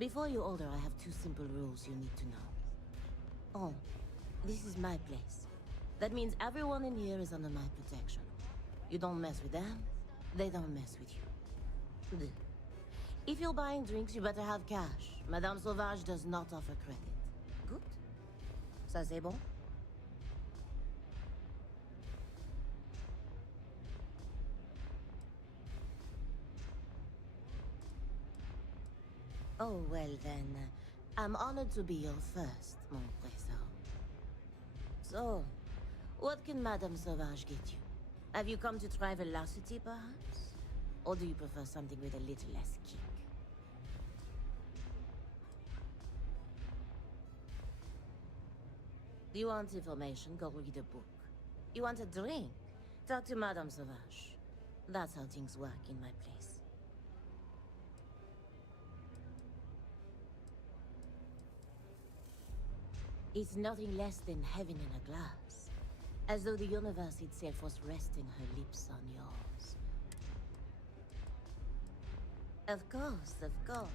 Before you order, I have two simple rules you need to know. Oh, this is my place. That means everyone in here is under my protection. You don't mess with them, they don't mess with you. Deux. If you're buying drinks, you better have cash. Madame Sauvage does not offer credit. Good? Ça c'est bon? Oh, well then, I'm honored to be your first, mon président. So, what can Madame Sauvage get you? Have you come to try velocity, perhaps? Or do you prefer something with a little less kick? Do you want information? Go read a book. You want a drink? Talk to Madame Sauvage. That's how things work in my place. It's nothing less than heaven in a glass. As though the universe itself was resting her lips on yours. Of course, of course.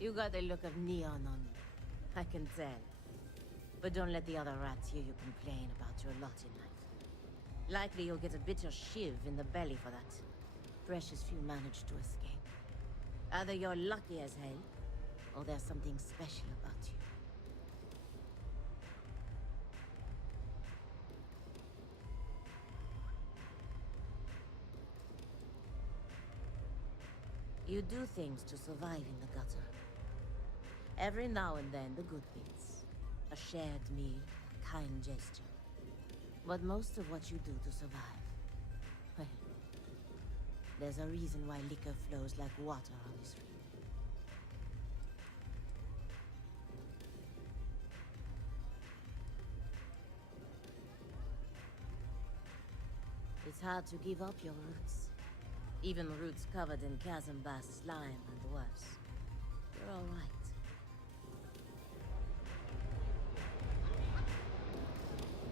You got a look of neon on you. I can tell. But don't let the other rats hear you complain about your lot in life. Likely you'll get a bitter shiv in the belly for that. Precious few manage to escape. Either you're lucky as hell, or there's something special about you. You do things to survive in the gutter. Every now and then, the good bits. A shared meal, a kind gesture. But most of what you do to survive, well, there's a reason why liquor flows like water on this street. It's hard to give up your roots. Even roots covered in chasm bass slime and worse. You're all right.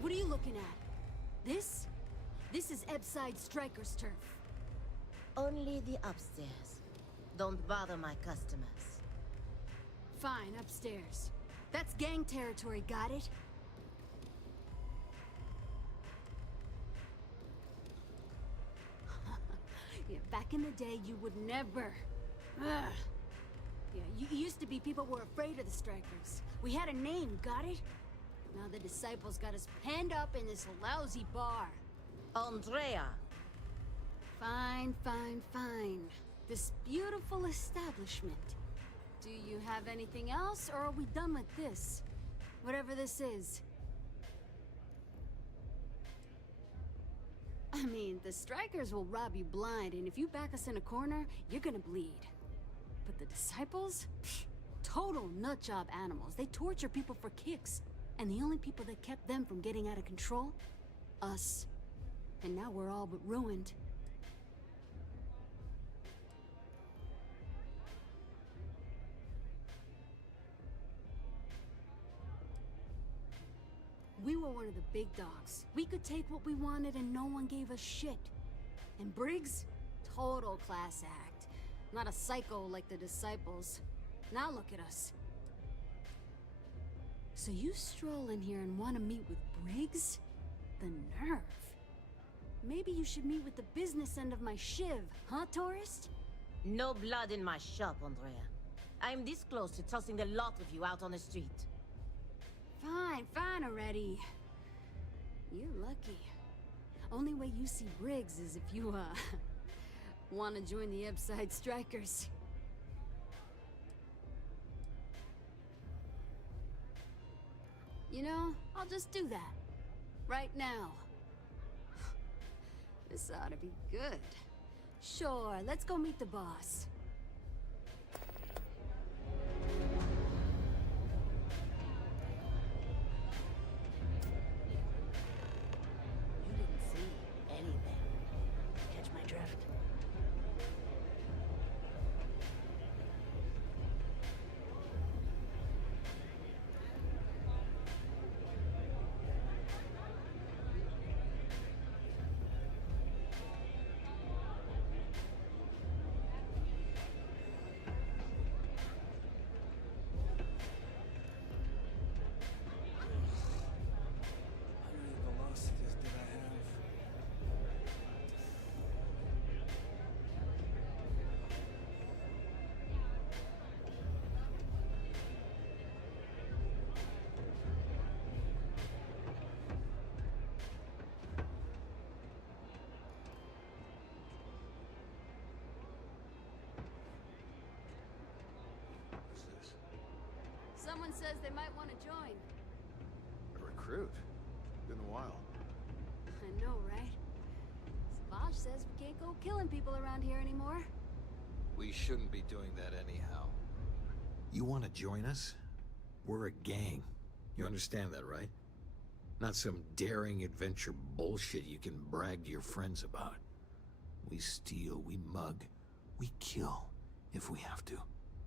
What are you looking at? This? This is Ebside Striker's turf. Only the upstairs. Don't bother my customers. Fine, upstairs. That's gang territory, got it? Yeah, back in the day, you would never. Ugh. Yeah, you used to be people were afraid of the Strikers. We had a name, got it? Now the Disciples got us penned up in this lousy bar. Andrea! Fine, fine, fine. This beautiful establishment. Do you have anything else, or are we done with this? Whatever this is. I mean, the Strikers will rob you blind, and if you back us in a corner, you're gonna bleed. But the Disciples? Psh, total nutjob animals. They torture people for kicks. And the only people that kept them from getting out of control? Us. And now we're all but ruined. We were one of the big dogs. We could take what we wanted and no one gave us shit. And Briggs? Total class act. Not a psycho like the Disciples. Now look at us. So you stroll in here and want to meet with Briggs? The nerve. Maybe you should meet with the business end of my shiv, huh, tourist? No blood in my shop, Andrea. I'm this close to tossing the lot of you out on the street. Fine, fine already. You're lucky. Only way you see Briggs is if you, want to join the Ebside Strikers. You know, I'll just do that. Right now. This ought to be good. Sure, let's go meet the boss. You didn't see anything. Catch my drift? Someone says they might want to join. A recruit? Been a while. I know, right? Savage says we can't go killing people around here anymore. We shouldn't be doing that anyhow. You want to join us? We're a gang. You understand that, right? Not some daring adventure bullshit you can brag to your friends about. We steal, we mug, we kill, if we have to.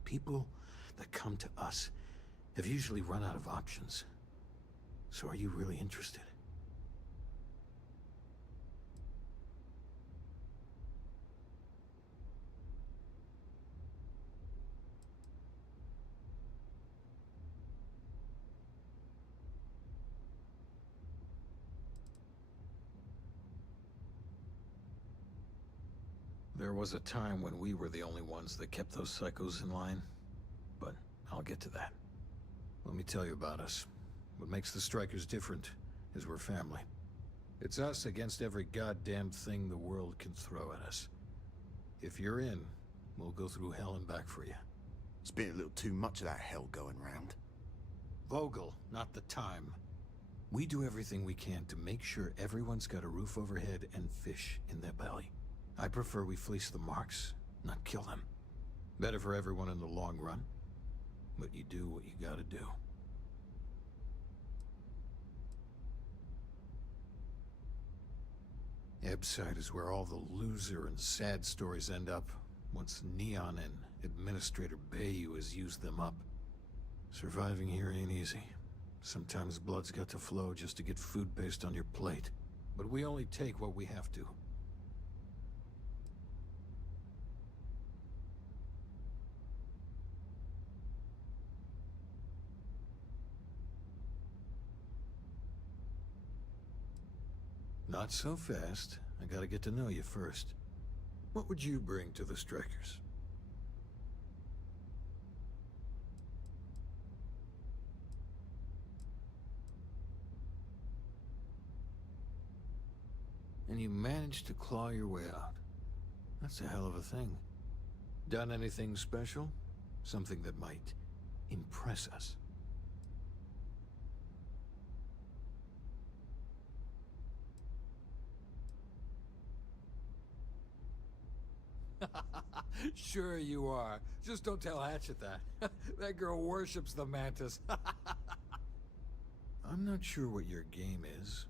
People that come to us have usually run out of options. So are you really interested? There was a time when we were the only ones that kept those psychos in line, but I'll get to that. Let me tell you about us. What makes the Strikers different is we're family. It's us against every goddamn thing the world can throw at us. If you're in, we'll go through hell and back for you. It's been a little too much of that hell going round. Vogel, not the time. We do everything we can to make sure everyone's got a roof overhead and fish in their belly. I prefer we fleece the marks, not kill them. Better for everyone in the long run. But you do what you gotta do. Ebside is where all the loser and sad stories end up, once Neon and Administrator Bayou has used them up. Surviving here ain't easy. Sometimes blood's got to flow just to get food based on your plate. But we only take what we have to. Not so fast. I gotta get to know you first. What would you bring to the Strikers? And you managed to claw your way out. That's a hell of a thing. Done anything special? Something that might impress us? Sure you are. Just don't tell Hatchet that. That girl worships the Mantis. I'm not sure what your game is,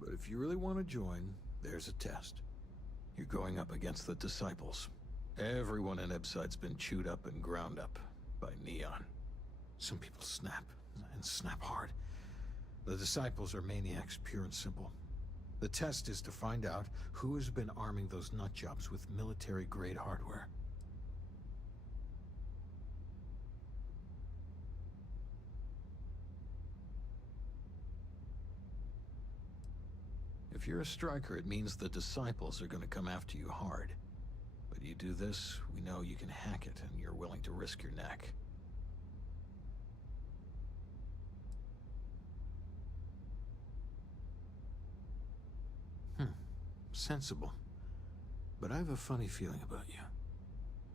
but if you really want to join, there's a test. You're going up against the Disciples. Everyone in Ebside's been chewed up and ground up by Neon. Some people snap, and snap hard. The Disciples are maniacs, pure and simple. The test is to find out who has been arming those nutjobs with military-grade hardware. If you're a striker, it means the Disciples are going to come after you hard. But you do this, we know you can hack it, and you're willing to risk your neck. Sensible. But I have a funny feeling about you.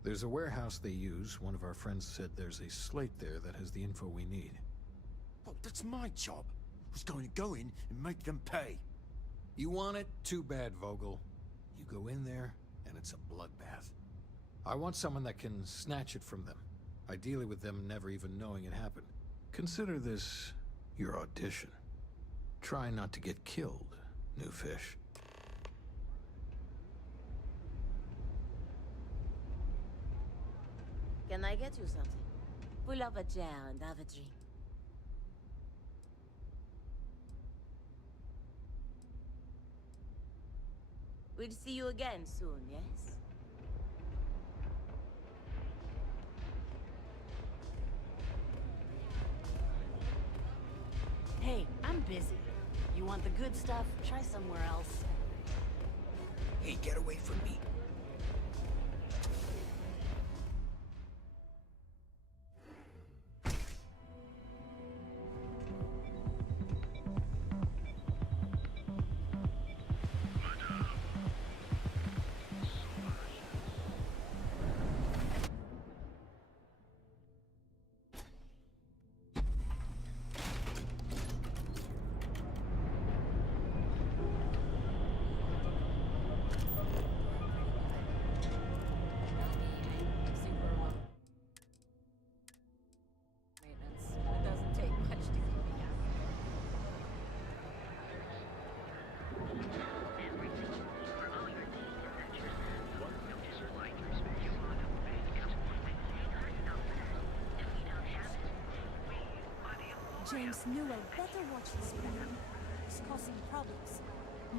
There's a warehouse they use. One of our friends said there's a slate there that has the info we need. Oh, that's my job. I was going to go in and make them pay. You want it? Too bad, Vogel. You go in there, and it's a bloodbath. I want someone that can snatch it from them. Ideally with them never even knowing it happened. Consider this your audition. Try not to get killed, new fish. Can I get you something? Pull up a chair and have a drink. We'll see you again soon, yes? Hey, I'm busy. You want the good stuff? Try somewhere else. Hey, get away from me. James Newell better watch this plan. It's causing problems.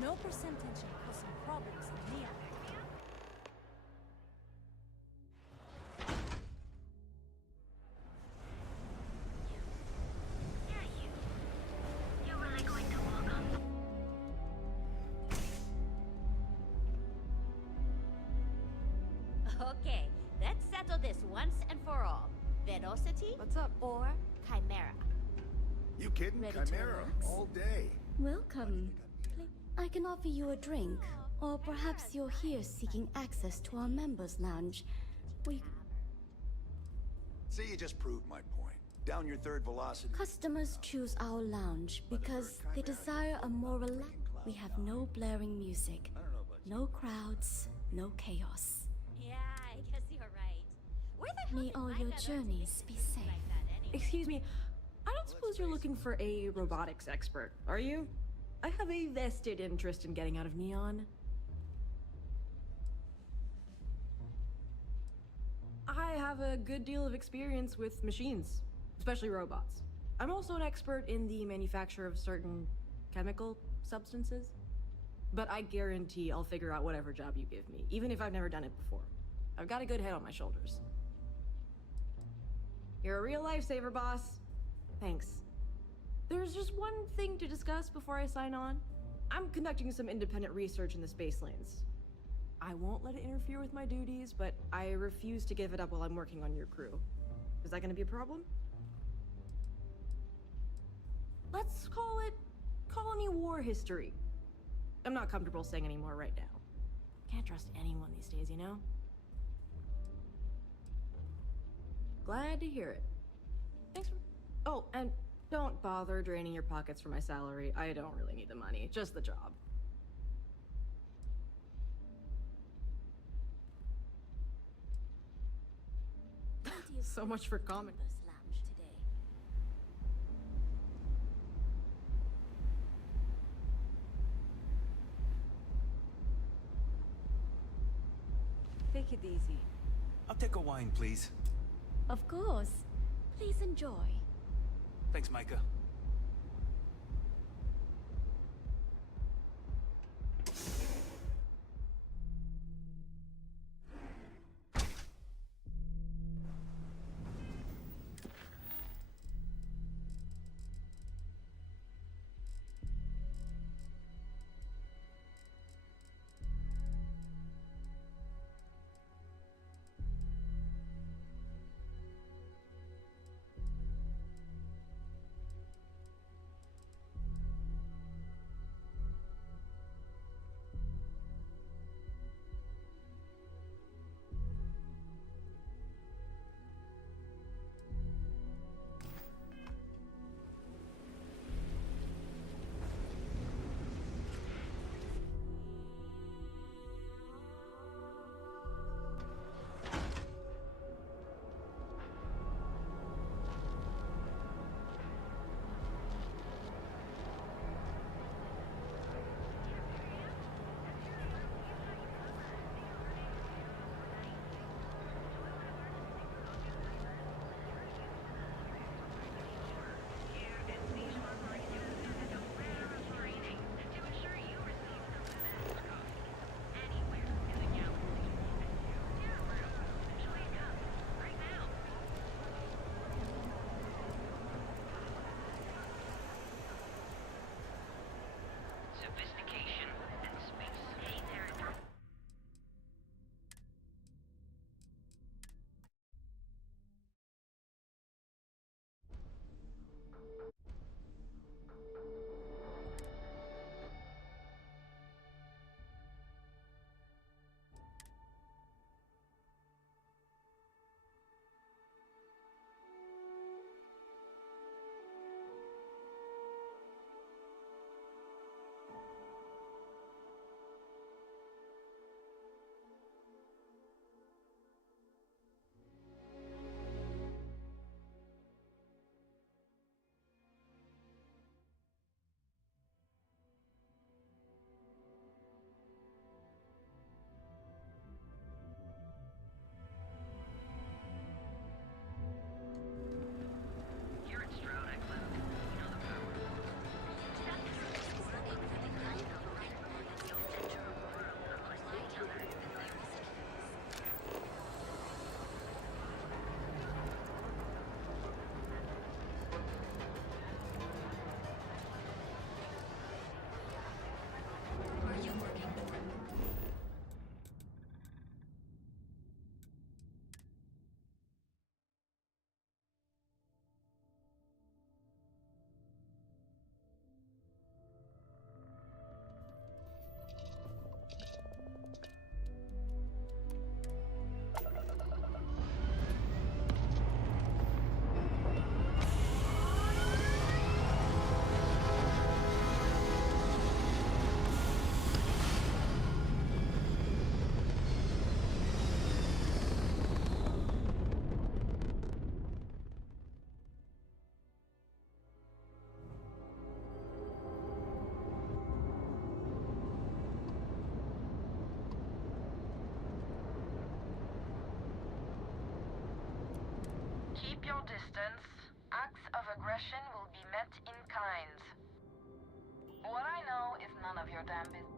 No percentage of causing problems in Neon. Okay, let's settle this once and for all. Velocity? What's up? Or Chimera? You kidding? Ready to Chimera relax? all day. Welcome. I can offer you a drink, or perhaps you're here seeking access to our members' lounge. See, you just proved my point. Down your third velocity. Customers choose our lounge because they desire a more relaxed. We have no blaring music, no crowds, no chaos. Yeah, I guess you're right. Where the hell May did all my your Bethesda journeys be like safe. that anyway? Excuse me, I don't suppose you're looking for a robotics expert, are you? I have a vested interest in getting out of Neon. I have a good deal of experience with machines, especially robots. I'm also an expert in the manufacture of certain chemical substances. But I guarantee I'll figure out whatever job you give me, even if I've never done it before. I've got a good head on my shoulders. You're a real lifesaver, boss. Thanks. There's just one thing to discuss before I sign on. I'm conducting some independent research in the space lanes. I won't let it interfere with my duties, but I refuse to give it up while I'm working on your crew. Is that gonna be a problem? Let's call it colony war history. I'm not comfortable saying any more right now. Can't trust anyone these days, you know? Glad to hear it. Thanks for... Oh, and don't bother draining your pockets for my salary. I don't really need the money, just the job. So much for comment. Lounge today. Take it easy. I'll take a wine, please. Of course. Please enjoy. Thanks, Micah. your distance. Acts of aggression will be met in kind. What I know is none of your damn business.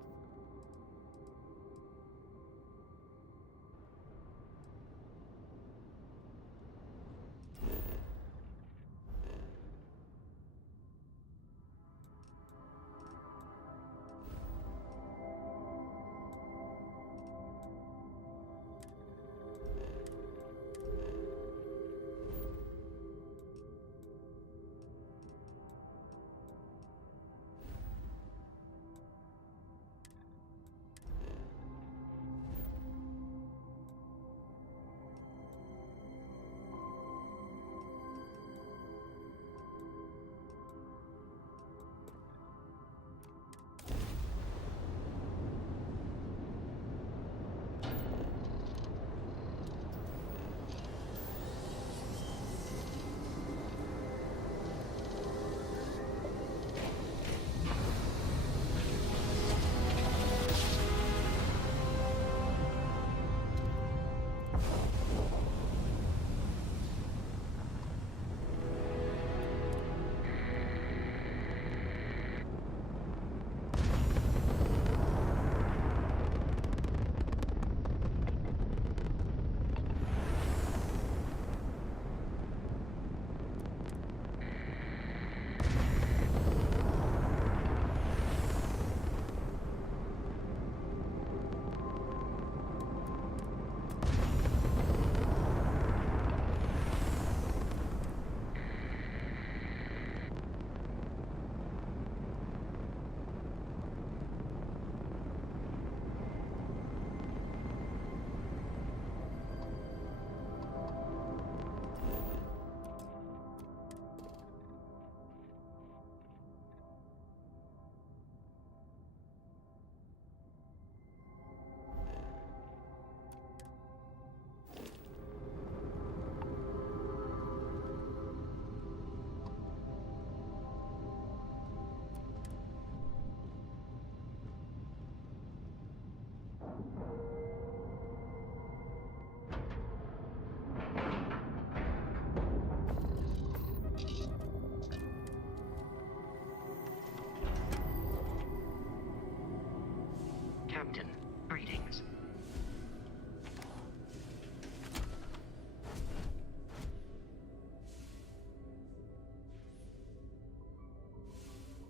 Captain, greetings.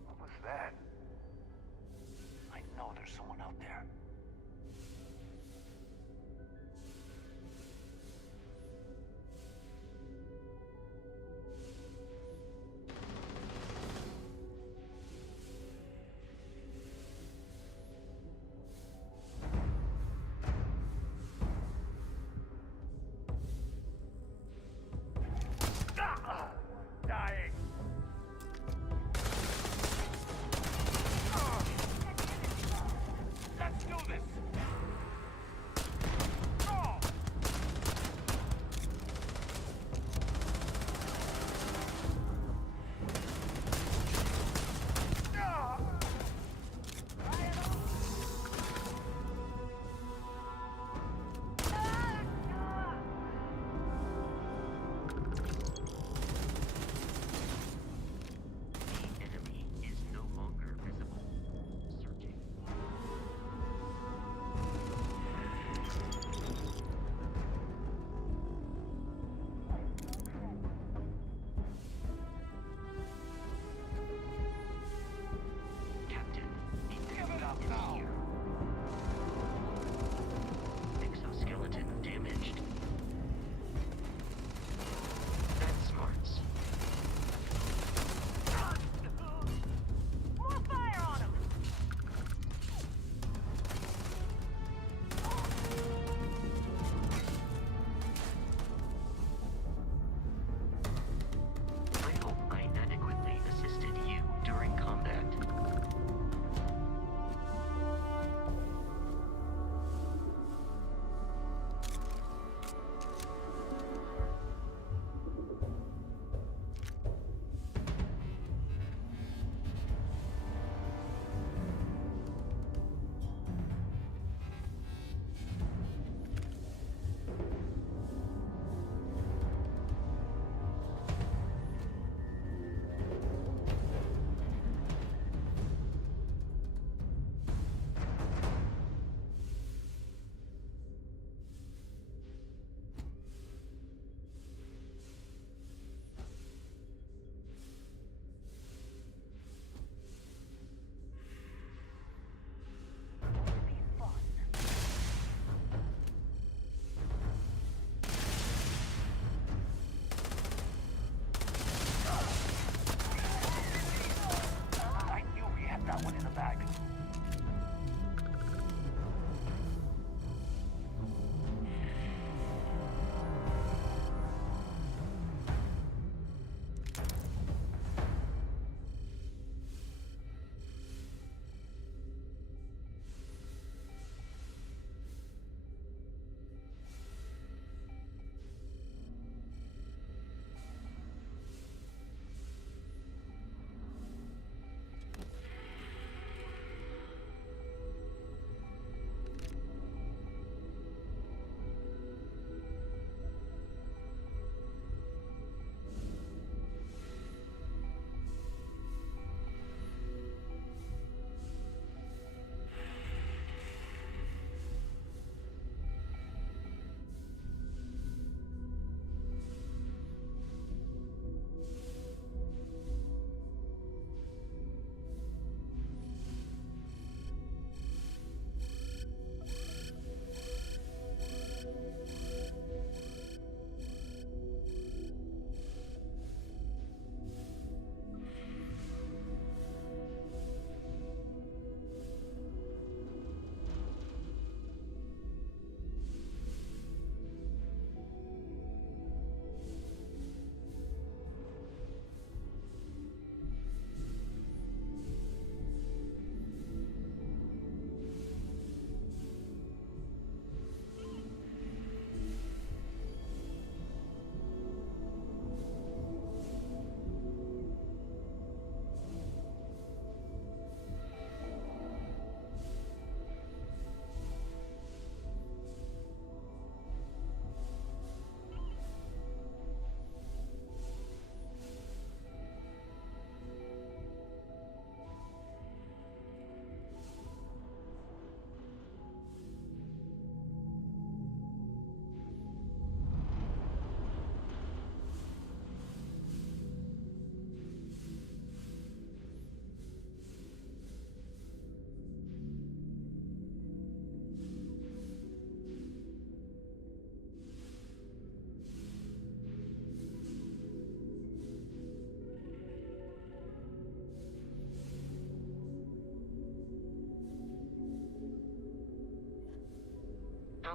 What was that? I know there's someone out there.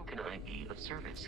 can I be of service?